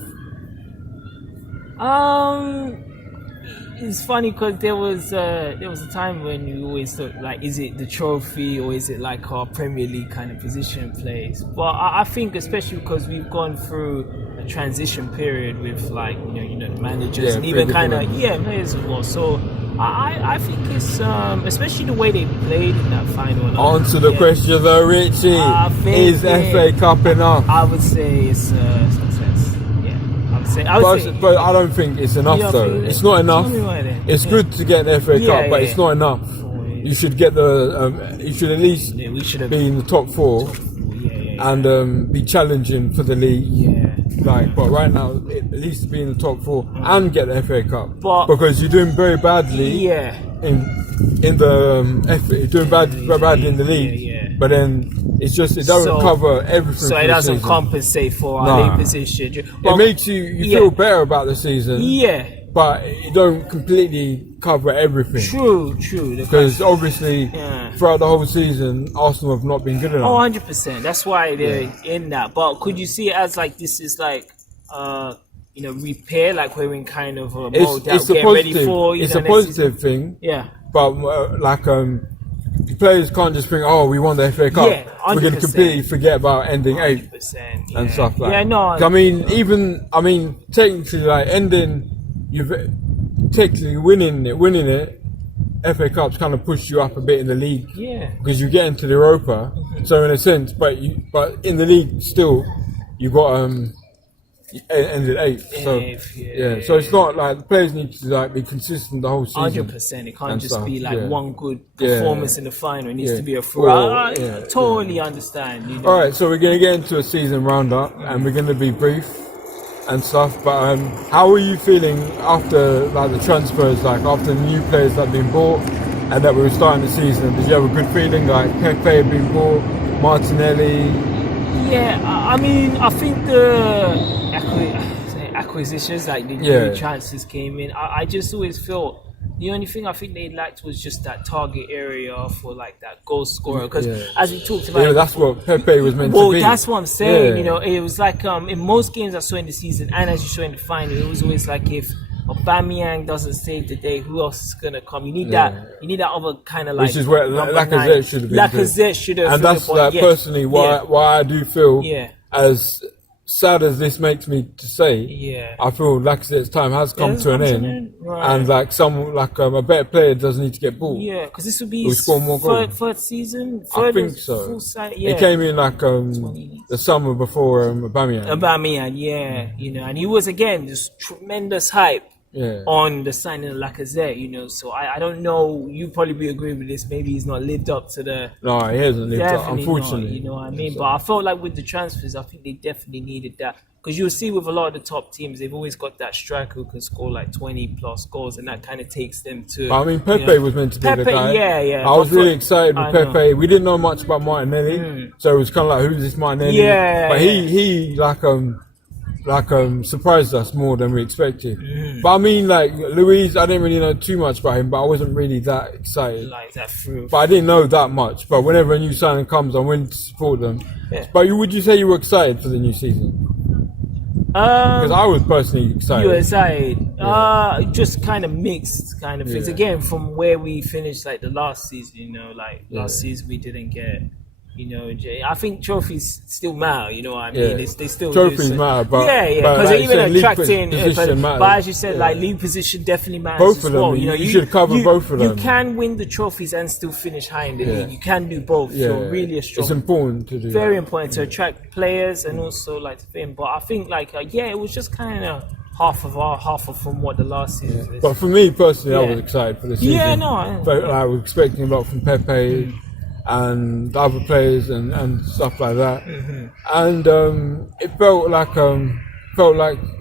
It's funny because there was a time when you always thought like, is it the trophy or is it like our Premier League kind of position plays? But I think especially because we've gone through a transition period with like the managers and even kind of players as well. So I think it's especially the way they played in that final. Answer the question though, Richie. Is FA Cup enough? I would say it's a success. But I don't think it's enough though. It's not enough. It's good to get the FA Cup, but it's not enough. You should get you should at least be in the top 4 and be challenging for the league. But right now, at least be in the top 4 and get the FA Cup because you're doing very badly in the doing badly in the league, but then it doesn't cover everything. So for it the doesn't season. compensate for our league position. It makes you feel better about the season. Yeah. But it don't completely cover everything. True. Because obviously, throughout the whole season, Arsenal have not been good enough. 100%. That's why they're in that. But could you see it as like this is like, repair? Like we're in kind of a mode that we're getting ready for. It's a positive thing. Yeah. But the players can't just think, oh, we won the FA Cup. Yeah, 100%. We're going to completely forget about ending 8th and stuff like that. Yeah, no. Technically, like ending, winning it, FA Cup's kind of pushed you up a bit in the league. Yeah. Because you get into the Europa. So in a sense, but in the league still, you got ended 8th. So so it's not like the players need to like be consistent the whole season. 100%. It can't just be like one good performance in the final. It needs to be a full. I totally understand. All right, so we're gonna get into a season roundup, and we're gonna be brief and stuff. But how are you feeling after like the transfers, like after the new players that have been bought, and that we were starting the season? Did you have a good feeling? Like Pepe had been bought, Martinelli. Yeah, I think the acquisitions, like the new transfers came in. I just always felt the only thing I think they lacked was just that target area for like that goal scorer. Because as we talked about, that's what Pepe was meant to be. Well, that's what I'm saying. It was like in most games I saw in the season, and as you saw in the final, it was always like if Aubameyang doesn't save the day, who else is gonna come? You need that. You need that other kind of like. Which is where Lacazette should have been. Lacazette should have. And that's like personally why I do feel as sad as this makes me to say. I feel Lacazette's time has come to an end, and like a better player does need to get bought. Yeah, because this would be his third season. I think so. He came in like the summer before Aubameyang. And he was again just tremendous hype. On the signing of Lacazette, so I don't know. You probably agree with this. Maybe he's not lived up to the. No, he hasn't lived up. Unfortunately, not, you know what I mean. But I felt like with the transfers, I think they definitely needed that because you'll see with a lot of the top teams, they've always got that striker who can score like 20+ goals, and that kind of takes them to. I mean, Pepe was meant to be the guy. Yeah. I was really excited with Pepe. We didn't know much about Martinelli, so it was kind of like, who's this Martinelli? But he surprised us more than we expected. But I mean, like Luis, I didn't really know too much about him, but I wasn't really that excited. Like that through. But I didn't know that much. But whenever a new signing comes, I'm willing to support them. But would you say you were excited for the new season? Because I was personally excited. You were excited? Just kind of mixed kind of things. Again, from where we finished like the last season, last season we didn't get. I think trophies still matter. You know what I mean? They still trophies matter, but because they're even attracting. But as you said, like league position definitely matters. Both of them. Well. You should cover both of them. You can win the trophies and still finish high in the league. You can do both. So really a strong. It's important to do. Very important to attract players and also like to fit in. But I think it was just kind of. Half of from what the last season is. But for me personally, I was excited for the season. But I was expecting a lot from Pepe. And other players and stuff like that, and it felt like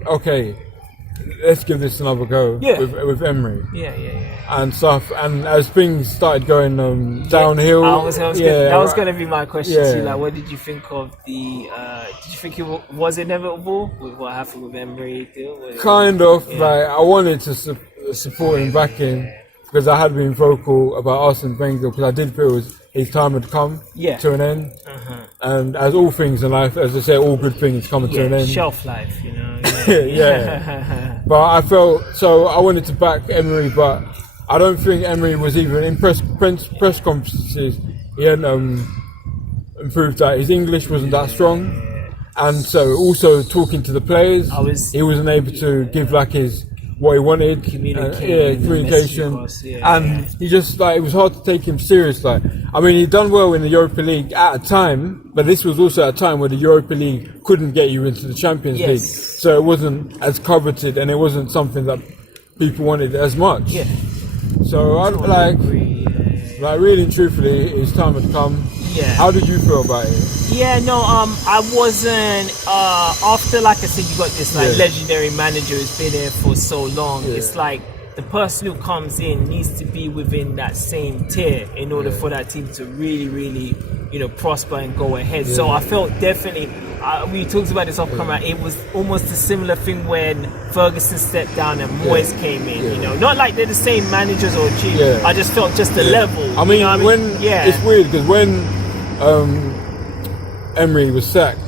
okay, let's give this another go with Emery, and stuff. And as things started going downhill, that was going to be my question to you. Like, what did you think of the? Did you think it was inevitable with what happened with Emery? Kind of like I wanted to support him back in because I had been vocal about Arsene Wenger because I did feel his time had come to an end, and as all things in life, as I say, all good things come to an end. Shelf life, But I felt so. I wanted to back Emery, but I don't think Emery was even in press conferences. He hadn't improved that. His English wasn't that strong, and so also talking to the players, he wasn't able to give like what he wanted, communication, and he just it was hard to take him serious. He'd done well in the Europa League at a time, but this was also at a time where the Europa League couldn't get you into the Champions League, so it wasn't as coveted, and it wasn't something that people wanted as much. So I really and truthfully, his time had come. How did you feel about it? I wasn't. After, like I said, you got this legendary manager who's been here for so long. It's like the person who comes in needs to be within that same tier in order for that team to really, prosper and go ahead. Yeah. So I felt definitely, we talked about this off camera, it was almost a similar thing when Ferguson stepped down and Moyes came in, Not like they're the same managers or chief. Yeah. I just felt just the level. I mean, it's weird because when Emery was sacked,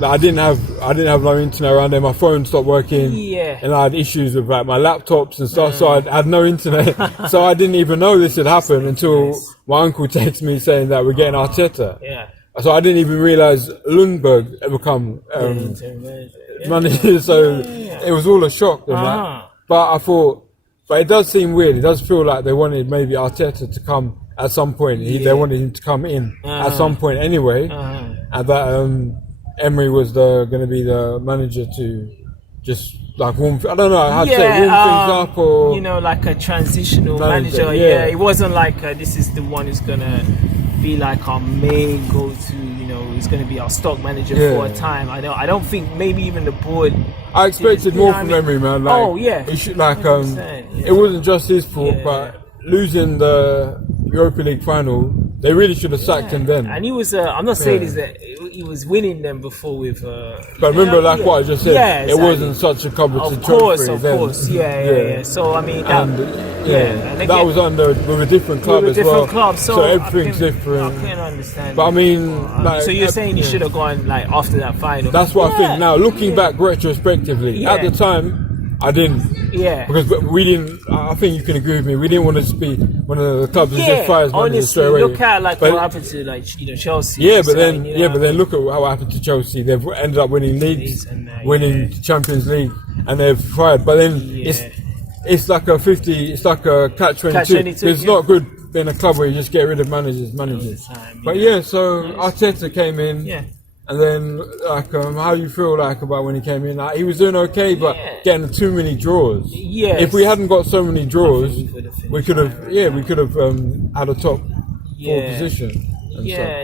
like I didn't have no internet around there. My phone stopped working, and I had issues with like my laptops and stuff. So I had no internet, so I didn't even know this had happened until my uncle texted me saying that we're getting Arteta. Yeah. So I didn't even realize Lundberg had become manager. So it was all a shock. That. But I thought, but it does seem weird. It does feel like they wanted maybe Arteta to come at some point. They wanted him to come in at some point anyway, and that. Emery was going to be the manager to just like warm. I don't know how to say warm things up, or like a transitional manager. Yeah, it wasn't like this is the one who's gonna be like our main go-to. He's gonna be our stock manager for a time. I don't think maybe even the board. I expected more from Emery, man. Like, he should it wasn't just his fault, but losing the Europa League final, they really should have sacked him then. And he was, I'm not saying is that he was winning them before with. But remember, what I just said, it wasn't such a coveted trophy. Of course, yeah. So I mean, that was with a different club as well. So everything's different. I can understand. But I mean, so you're saying he should have gone like after that final? That's what I think. Now looking back retrospectively, at the time. I didn't. Yeah. Because we didn't. I think you can agree with me. We didn't want to be one of the clubs that just fires money straight away. Look at what happened to Chelsea. Yeah, but then look at what happened to Chelsea. They've ended up winning leagues, winning Champions League, and they've fired. But then it's like a 50. It's like a catch-22. It's not good being a club where you just get rid of managers. But so Arteta came in. Yeah. And then, how do you feel about when he came in? He was doing okay, but getting too many draws. Yeah. If we hadn't got so many draws, we could have had a top 4 position.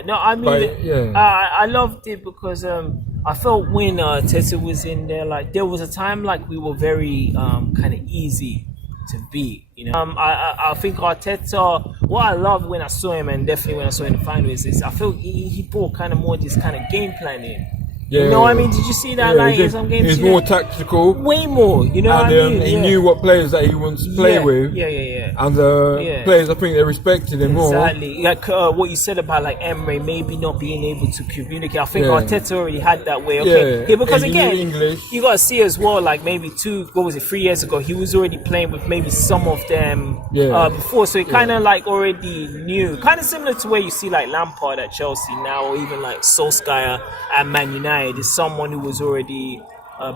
No, I mean, I loved it because I felt when Arteta was in there, like there was a time like we were very kind of easy to beat. I think Arteta, what I loved when I saw him, and definitely when I saw him in the final, is I feel he brought kind of more this kind of game plan in. Yeah, what I mean? Did you see that? In some games, he was more tactical. Way more. What I mean? He knew what players that he wants to play with. And the players, I think they respected him more. Exactly. Like what you said about like Emery maybe not being able to communicate. I think Arteta already had that way. Okay. Because again, you got to see as well. Like maybe 3 years ago, he was already playing with maybe some of them before. So he kind of like already knew. Kind of similar to where you see like Lampard at Chelsea now, or even like Solskjaer at Man United. Is someone who was already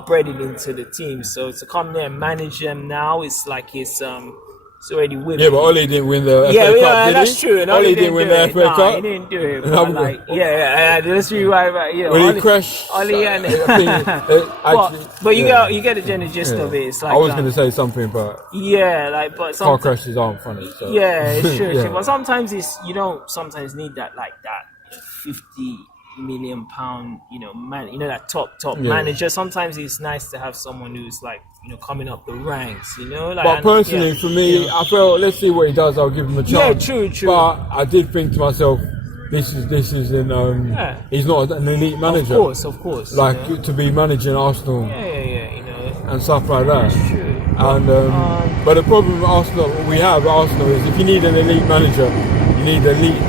breaded into the team, so to come there and manage them now, it's like it's already with. Yeah, but Oli didn't win the FA Cup, did that's he? true. And Oli didn't win the FA Cup. He didn't do it. But let's rewind. When he crashed, Oli and but you get the general gist of it. It's like I was going to say something, but but car crashes aren't funny. So. It's true. But sometimes you don't sometimes need that like that 50 million pound, that top manager. Sometimes it's nice to have someone who's like, coming up the ranks, But personally, for me, I felt, let's see what he does. I'll give him a chance. Yeah, true. But I did think to myself, this is he's not an elite manager. Of course. Like to be managing Arsenal. And stuff like that. That's true. And but the problem with Arsenal, is if you need an elite manager, you need elite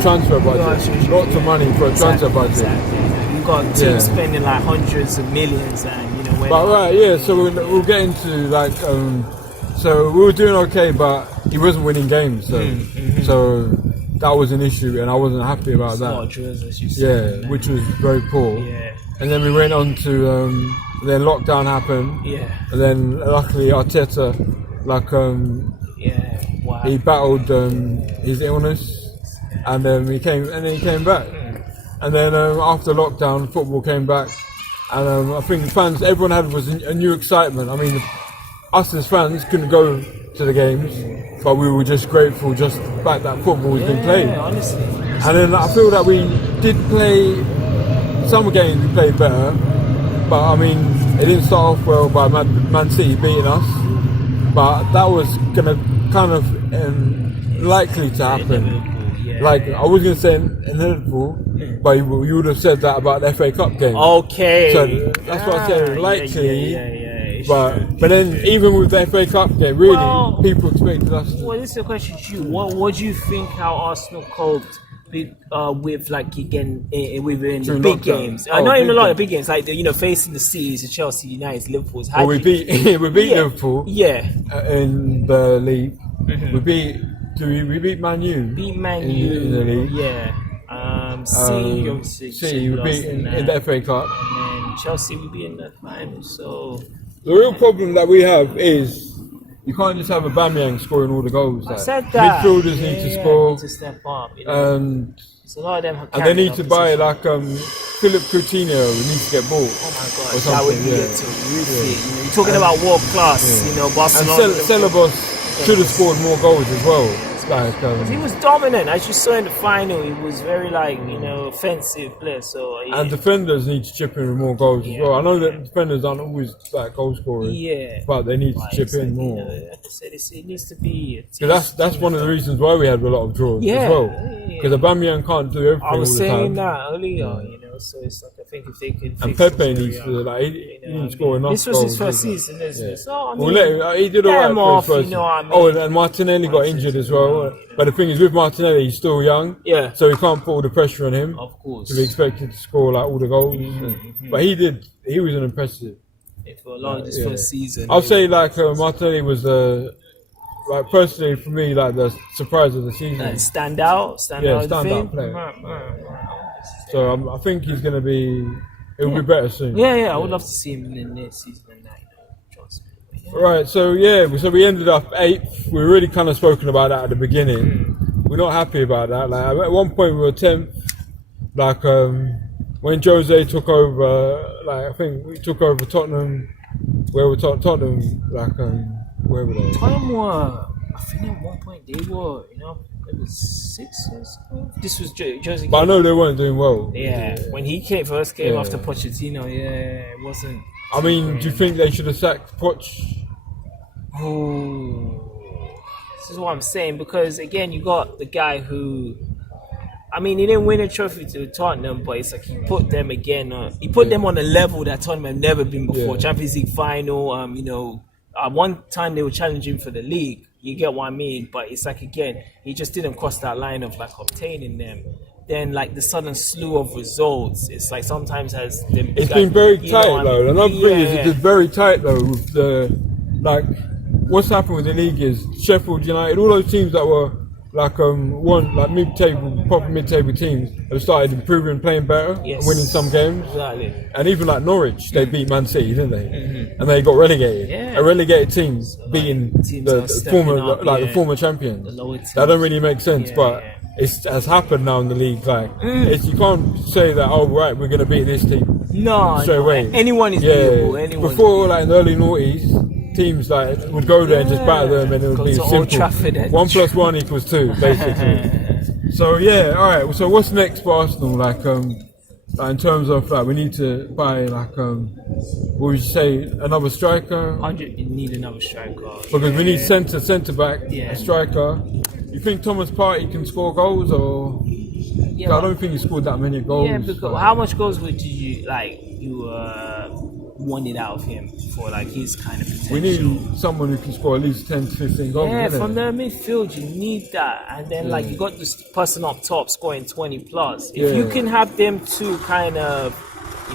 transfer budget, lots of money for a transfer budget. Exactly. You've got teams spending like hundreds of millions, and so we'll get into like so we were doing okay, but he wasn't winning games, so that was an issue, and I wasn't happy about that. Draws, as you said, which was very poor. And then we went on to then lockdown happened. And then luckily Arteta, he battled his illness. And he came back, and then after lockdown, football came back, and I think everyone was a new excitement. I mean, us as fans couldn't go to the games, but we were just grateful just the fact that football has been played. Honestly. And then I feel that we did play some games, we played better, but I mean, it didn't start off well by Man City beating us. but that was gonna kind of likely to happen. Like I was gonna say inevitable, but you would have said that about the FA Cup game. Okay. So that's what I said. Likely. But then even with the FA Cup game, really, people expected us. Well, this is a question to you. What do you think how Arsenal coped with like again within the big games? Not even a lot of big games, like facing the C's, the Chelsea, United, Liverpool's. Well, we beat Liverpool. Yeah. In the league, we beat Man U. Beat Man in the league. Yeah. City we beat in the FA Cup. And then Chelsea we beat in the final. So the real problem that we have is you can't just have Aubameyang scoring all the goals. I said that. Midfielders need to score. Need to step up. And so a lot of them have they need to buy like Philip Coutinho. We need to get bought. Oh my God, that would be terrific. You're talking about world class. Barcelona. And Celebos should have scored more goals as well. He was dominant, as you saw in the final. He was very offensive player. So and defenders need to chip in with more goals as well. I know that defenders aren't always like goal scorers, but they need to chip in more. Like I said, it needs to be. That's one of the reasons why we had a lot of draws as well. Because Aubameyang can't do everything all the time. I was saying that earlier. So it's like I think if they could. And Pepe needs to he didn't score enough. This was his first season, isn't it? So I mean, he did alright for his first. You know what I mean? Oh, and Martinelli got injured as well. But the thing is, with Martinelli, he's still young. Yeah. So he can't put all the pressure on him. Of course. To be expected to score like all the goals. But he did. He was an impressive. For a lot of this first season. I'll say like Martinelli was like personally for me like the surprise of the season. Stand out player. So I think he's going to be. It will be better soon. Yeah. I would love to see him in the next season. Right, so we ended up 8th. We really kind of spoken about that at the beginning. We're not happy about that. Like at one point we were 10th. Like when Jose took over, like I think we took over Tottenham. Where were Tottenham? Like where were they? Tottenham were. I think at one point they were. It was 6 or so. This was Jose. But I know they weren't doing well. Yeah, when he first came after Pochettino, it wasn't. I mean, do you think they should have sacked Poch? Oh, this is what I'm saying, because again, you got the guy who, I mean, he didn't win a trophy to Tottenham, but it's like he put them again. He put them on a level that Tottenham have never been before. Champions League final. One time they were challenging for the league. You get what I mean? But it's like again, he just didn't cross that line of like obtaining them. Then like the sudden slew of results. It's like sometimes has them. It's been very tight though. Another thing is it's very tight though with the like. What's happened with the league is Sheffield United, all those teams that were like proper mid-table teams have started improving, playing better, and winning some games. Exactly. And even like Norwich, they beat Man City, didn't they? And they got relegated. A relegated team beating the former champions. That don't really make sense, but it has happened now in the league. Like you can't say that we're going to beat this team. No, straight away. Anyone is beatable. Before, like in the early noughties, teams like would go there and just batter them, and it would be simple. 1 + 1 = 2, basically. So alright. So what's next for Arsenal? Like in terms of like we need to buy like what would you say, another striker? 100. You need another striker because we need centre back, a striker. You think Thomas Partey can score goals or? I don't think he scored that many goals. Yeah, because how much goals would you wanted out of him for like his kind of potential? We need someone who can score at least 10 to 15 goals. Yeah, from the midfield you need that, and then like you got this person up top scoring 20 plus. If you can have them two kind of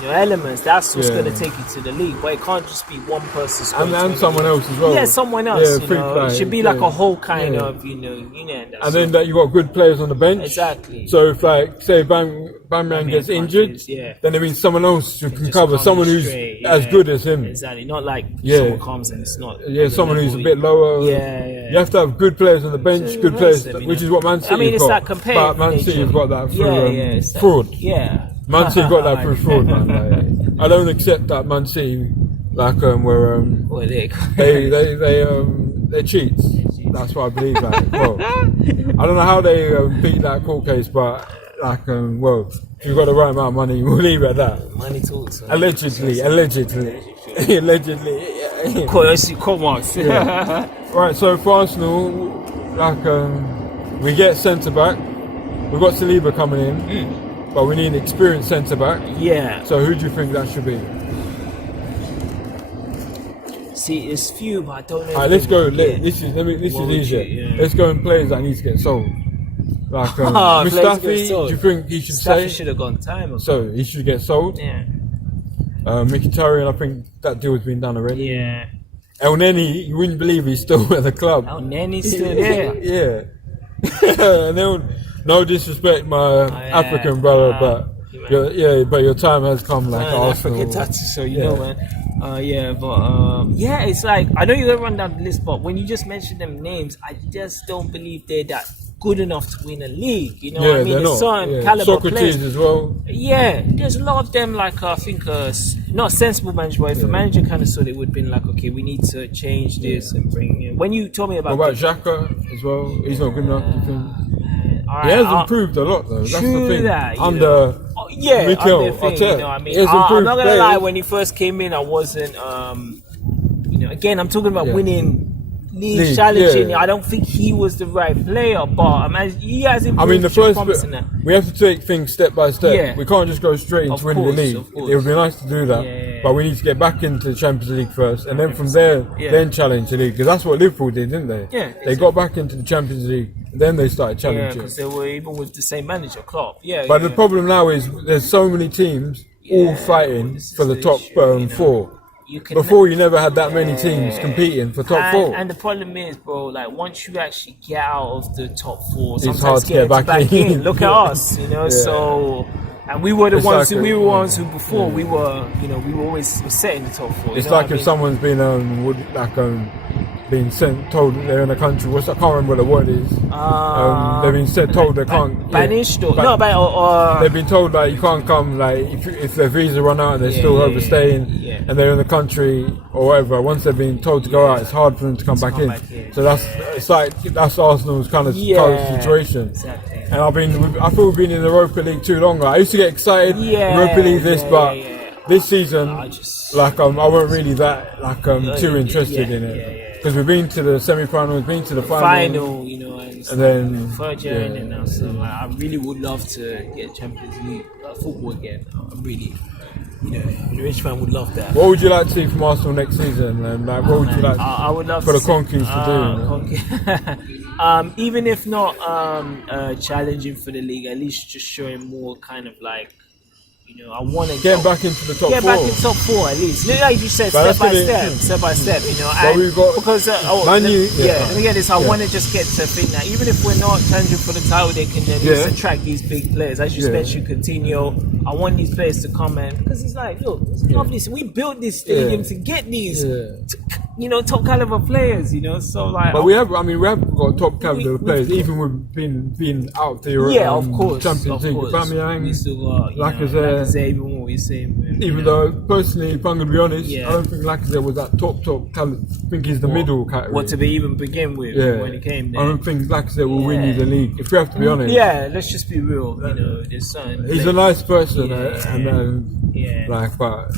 elements, that's what's going to take you to the league. But it can't just be one person scoring and someone else as well. Yeah, someone else. It should be like a whole kind of unit. And then that you got good players on the bench. Exactly. So if like say Bamman gets injured, then it means someone else who can cover, someone who's as good as him. Exactly. Not like someone comes and it's not. Yeah, someone who's a bit lower. Yeah. You have to have good players on the bench, good players, which is what Man City. I mean, it's got. that competitive. But Man City have got that through fraud. Yeah. Man City got that through fraud, man. Like, I don't accept that Man City, like they cheat. That's what I believe. Like, well, I don't know how they beat that court case, but like, if you've got the right amount of money, we'll leave it at that. Money talks. Allegedly. Of course, come on. Right, so for Arsenal, like we get centre back. We've got Saliba coming in, but we need an experienced centre back. Yeah. So who do you think that should be? See, it's few, but I don't know. Alright, let's go. This is easier. Let's go and players that needs to get sold. Like Mustafi, do you think he should stay? Should have gone time ago. So he should get sold. Yeah. Mkhitaryan, I think that deal has been done already. Yeah. El Neni, you wouldn't believe he's still at the club. El Neni's still there. Yeah. No disrespect, my African brother, but your time has come. Like Arsenal. African tattoo, so you know, man. It's like I know you're gonna run down the list, but when you just mentioned them names, I just don't believe they're that good enough to win a league. You know what I mean? There's certain caliber Socrates players as well. Yeah, there's a lot of them. Like I think, not sensible management. If a manager kind of saw it, would have been like, okay, we need to change this and bring in. When you told me about Xhaka as well, he's not good enough. He has improved a lot though. That's the thing. Under Mikel Arteta, you know what I mean? I'm not gonna lie. When he first came in, I wasn't. Again, I'm talking about winning. League challenging. I don't think he was the right player, but he has improved. I mean, the first bit, we have to take things step by step. Yeah. We can't just go straight into winning the league. It would be nice to do that, but we need to get back into the Champions League first, and then from there, then challenge the league. Because that's what Liverpool did, didn't they? Yeah, they got back into the Champions League, and then they started challenging. Yeah, because they were even with the same manager, Klopp. But the problem now is there's so many teams all fighting for the top 4. Before, you never had that many teams competing for top 4. And the problem is, bro, like once you actually get out of the top 4, sometimes it's hard to get back in. Look at us, you know. So, and we were the ones who before we were, you know, we were always set in the top 4. It's like if someone's been being told they're in a country. I can't remember what the word is. They've been told they can't. Banished they've been told that you can't come. Like if their visa run out and they're still overstaying and they're in the country or whatever. Once they've been told to go out, it's hard for them to come back in. So that's Arsenal's kind of current situation. Exactly. And I feel we've been in the Europa League too long. I used to get excited. Europa League but this season, I wasn't really that too interested in it. Because we've been to the semi-final, we've been to the final, you know, and then third year in now. So I really would love to get Champions League football again. I really, you know, the rich fan would love that. What would you like to see from Arsenal next season? And what would you like? I would love for the Conkeys to do. Even if not challenging for the league, at least just showing more kind of like. You know, I want to get back into the top 4. Get back in top 4 at least. Like you said, step by step. You know, and because let me get this. I want to just get to think that even if we're not challenging for the title, they can at least attract these big players. As you mentioned, Coutinho. I want these players to come in because it's like, look, it's lovely. We built this stadium to get these, top caliber players. You know, so like. But we have got top caliber players, even with being out there. Of course. Champions League, we still got Lacazette. Even what we're saying. Even though, personally, if I'm going to be honest, I don't think Lacazette was that top caliber. I think he's the middle category. What to even begin with when he came there. I don't think Lacazette will win you the league, if we have to be honest. Yeah, let's just be real. You know, there's certain he's a nice person, but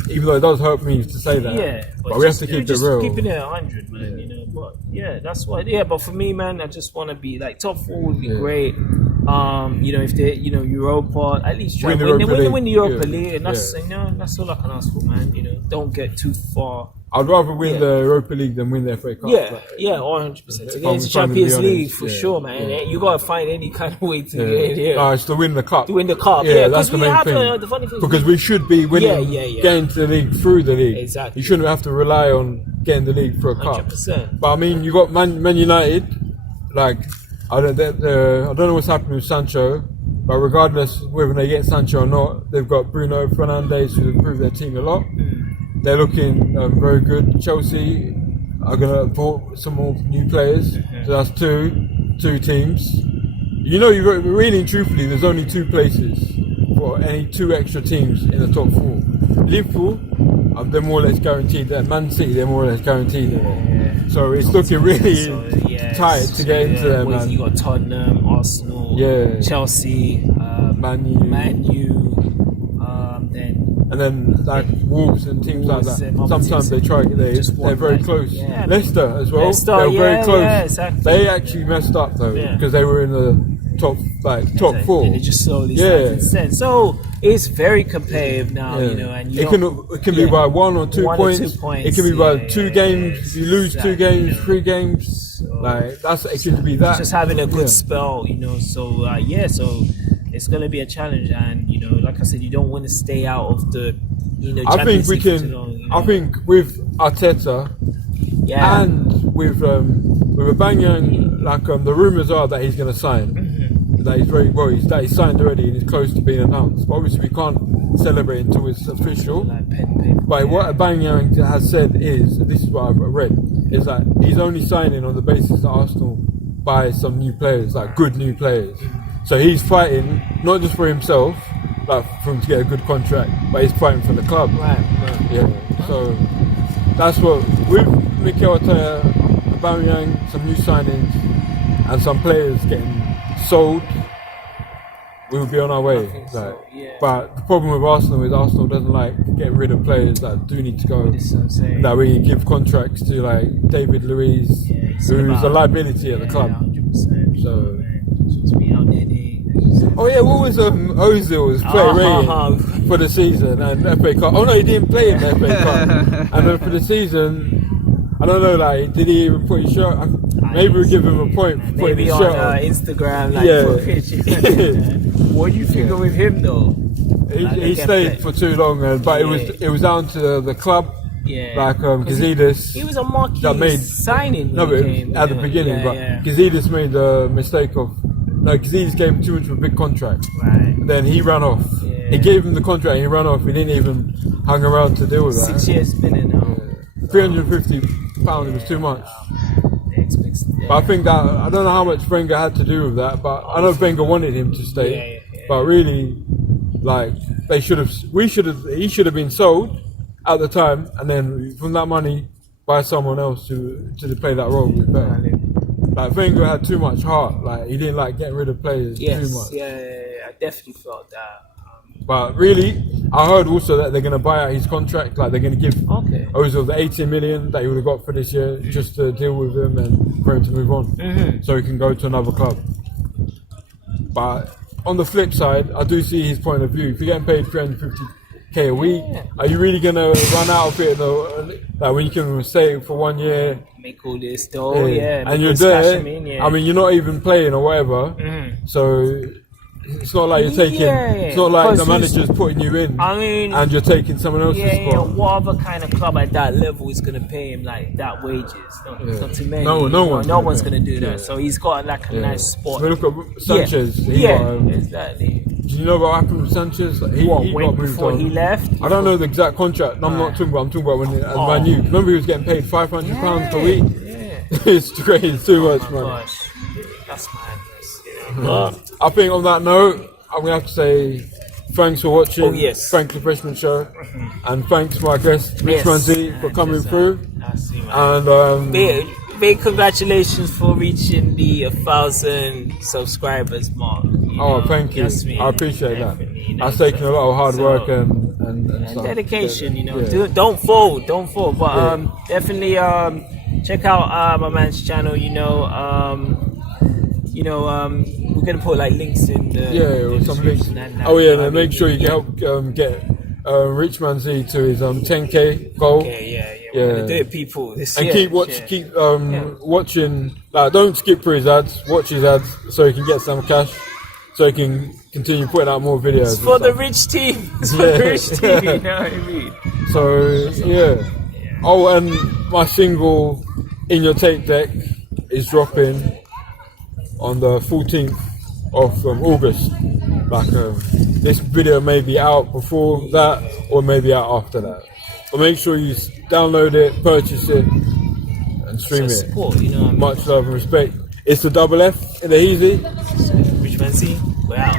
even though it does hurt me to say that, but we have to keep it real. Keeping it 100, man. You know, but that's what. Yeah, but for me, man, I just want to be like top 4 would be great. You know, if they, Europa, at least try win the Europa League, and that's that's all I can ask for, man. You know, don't get too far. I'd rather win the Europa League than win the FA Cup. 100%. To get into Champions League for sure, man. You gotta find any kind of way to get in here. No, it's to win the cup. To win the cup, that's the main thing. The funny thing because we should be winning, getting to the league through the league. Exactly. You shouldn't have to rely on getting the league for a cup. 100%. But I mean, you got Man United. Like, I don't know what's happening with Sancho. But regardless whether they get Sancho or not, they've got Bruno Fernandes who's improved their team a lot. They're looking very good. Chelsea are going to bought some more new players. So that's two teams. You know, really and truthfully, there's only 2 places for any 2 extra teams in the top 4. Liverpool, they're more or less guaranteed that. Man City, they're more or less guaranteed. So it's looking really tight to get into them. Man. You got Tottenham, Arsenal, Chelsea, Man U, then And then like Wolves and teams like Wolves that, and other sometimes teams they're very like, close. yeah. Leicester as well, Leicester, they were very yeah, close. yeah, exactly. They actually messed up though because they were in the top four. And it just slowly started to descend. So it's very competitive now, you know. And it can be by 1 or 2 points. It can be by 2 games. You lose 2 games, 3 games. So like it can be that. Just having a good spell, you know. So so it's gonna be a challenge, and you know, like I said, you don't want to stay out of the, you know. I think we Champions League can. for too long, you know? I think with Arteta and with Aubameyang, like the rumours are that he's going to sign. That he's very well. That he's signed already and he's close to being announced. But obviously, we can't celebrate until it's official. Like pen, but what Aubameyang has said is, this is what I've read, is that he's only signing on the basis that Arsenal buy some new players, like good new players. So he's fighting not just for himself, like for him to get a good contract, but he's fighting for the club. Right. Yeah. So that's what with Mikel Arteta, Aubameyang, some new signings, and some players getting sold, we will be on our way. But the problem with Arsenal is Arsenal doesn't like getting rid of players that do need to go. That we give contracts to like David Luiz, who's a liability at the club. 100%. So. Oh yeah, what was Ozil's player rating for the season and FA Cup? Oh no, he didn't play in the FA Cup. And then for the season, I don't know, like, did he even put his shirt? Maybe we'll give him a point for putting his shirt on. Instagram, like, what do you think with him though? He stayed for too long, but it was down to the club. Like Gazidis. He was a marquee signing. No, but at the beginning, but Gazidis made the mistake of. No, Gazidis gave him too much of a big contract. Right. And then he ran off. He gave him the contract and he ran off. He didn't even hang around to deal with that. 6 years spinning now. £350 was too much. But I think that, I don't know how much Wenger had to do with that, but I know Wenger wanted him to stay. But really, like, he should have been sold at the time, and then from that money, buy someone else to play that role with better. Like Wenger had too much heart. Like he didn't like getting rid of players too much. I definitely felt that. But really, I heard also that they're going to buy out his contract. Like they're going to give Ozil the 18 million that he would have got for this year, just to deal with him and for him to move on, so he can go to another club. But on the flip side, I do see his point of view. If you're getting paid 350k a week, are you really going to run out of it though? Like when you can stay for 1 year. Make all this though, and you're there. I mean, you're not even playing or whatever, so it's not like you're taking. It's not like the manager's putting you in. I mean, and you're taking someone else's spot. What other kind of club at that level is gonna pay him like that wages? Not too many. No one's gonna do that. So he's got like a nice spot. I mean, look at Sanchez. Exactly. Do you know what happened with Sanchez? He got moved before on. He left? I don't know the exact contract. No, I'm not talking about. I'm talking about when Man U. Remember, he was getting paid £500 per week. It's crazy. It's too much money. Gosh, that's madness. I think on that note, I'm gonna have to say thanks for watching. Thanks to the Freshman Show, and thanks to my guest RichMan Z for coming through. And big congratulations for reaching the 1,000 subscribers mark. Thank you. I appreciate that. That's taken a lot of hard work and stuff. Dedication. You know, don't fold. But definitely check out my man's channel. We're gonna put like links in the some links. And make sure you help get RichMan Z to his 10k goal. We're gonna do it, people. Keep watching. Like, don't skip through his ads. Watch his ads so he can get some cash, so he can continue putting out more videos. It's for the rich team. It's for the rich team. You know what I mean? So Oh, and my single "In Your Tape Deck" is dropping on the 14th of August. This video may be out before that, or maybe out after that. But make sure you download it, purchase it, and stream it. Support, you know what I mean? Much love and respect. It's the double F in the Easy. RichMan Z, we're out.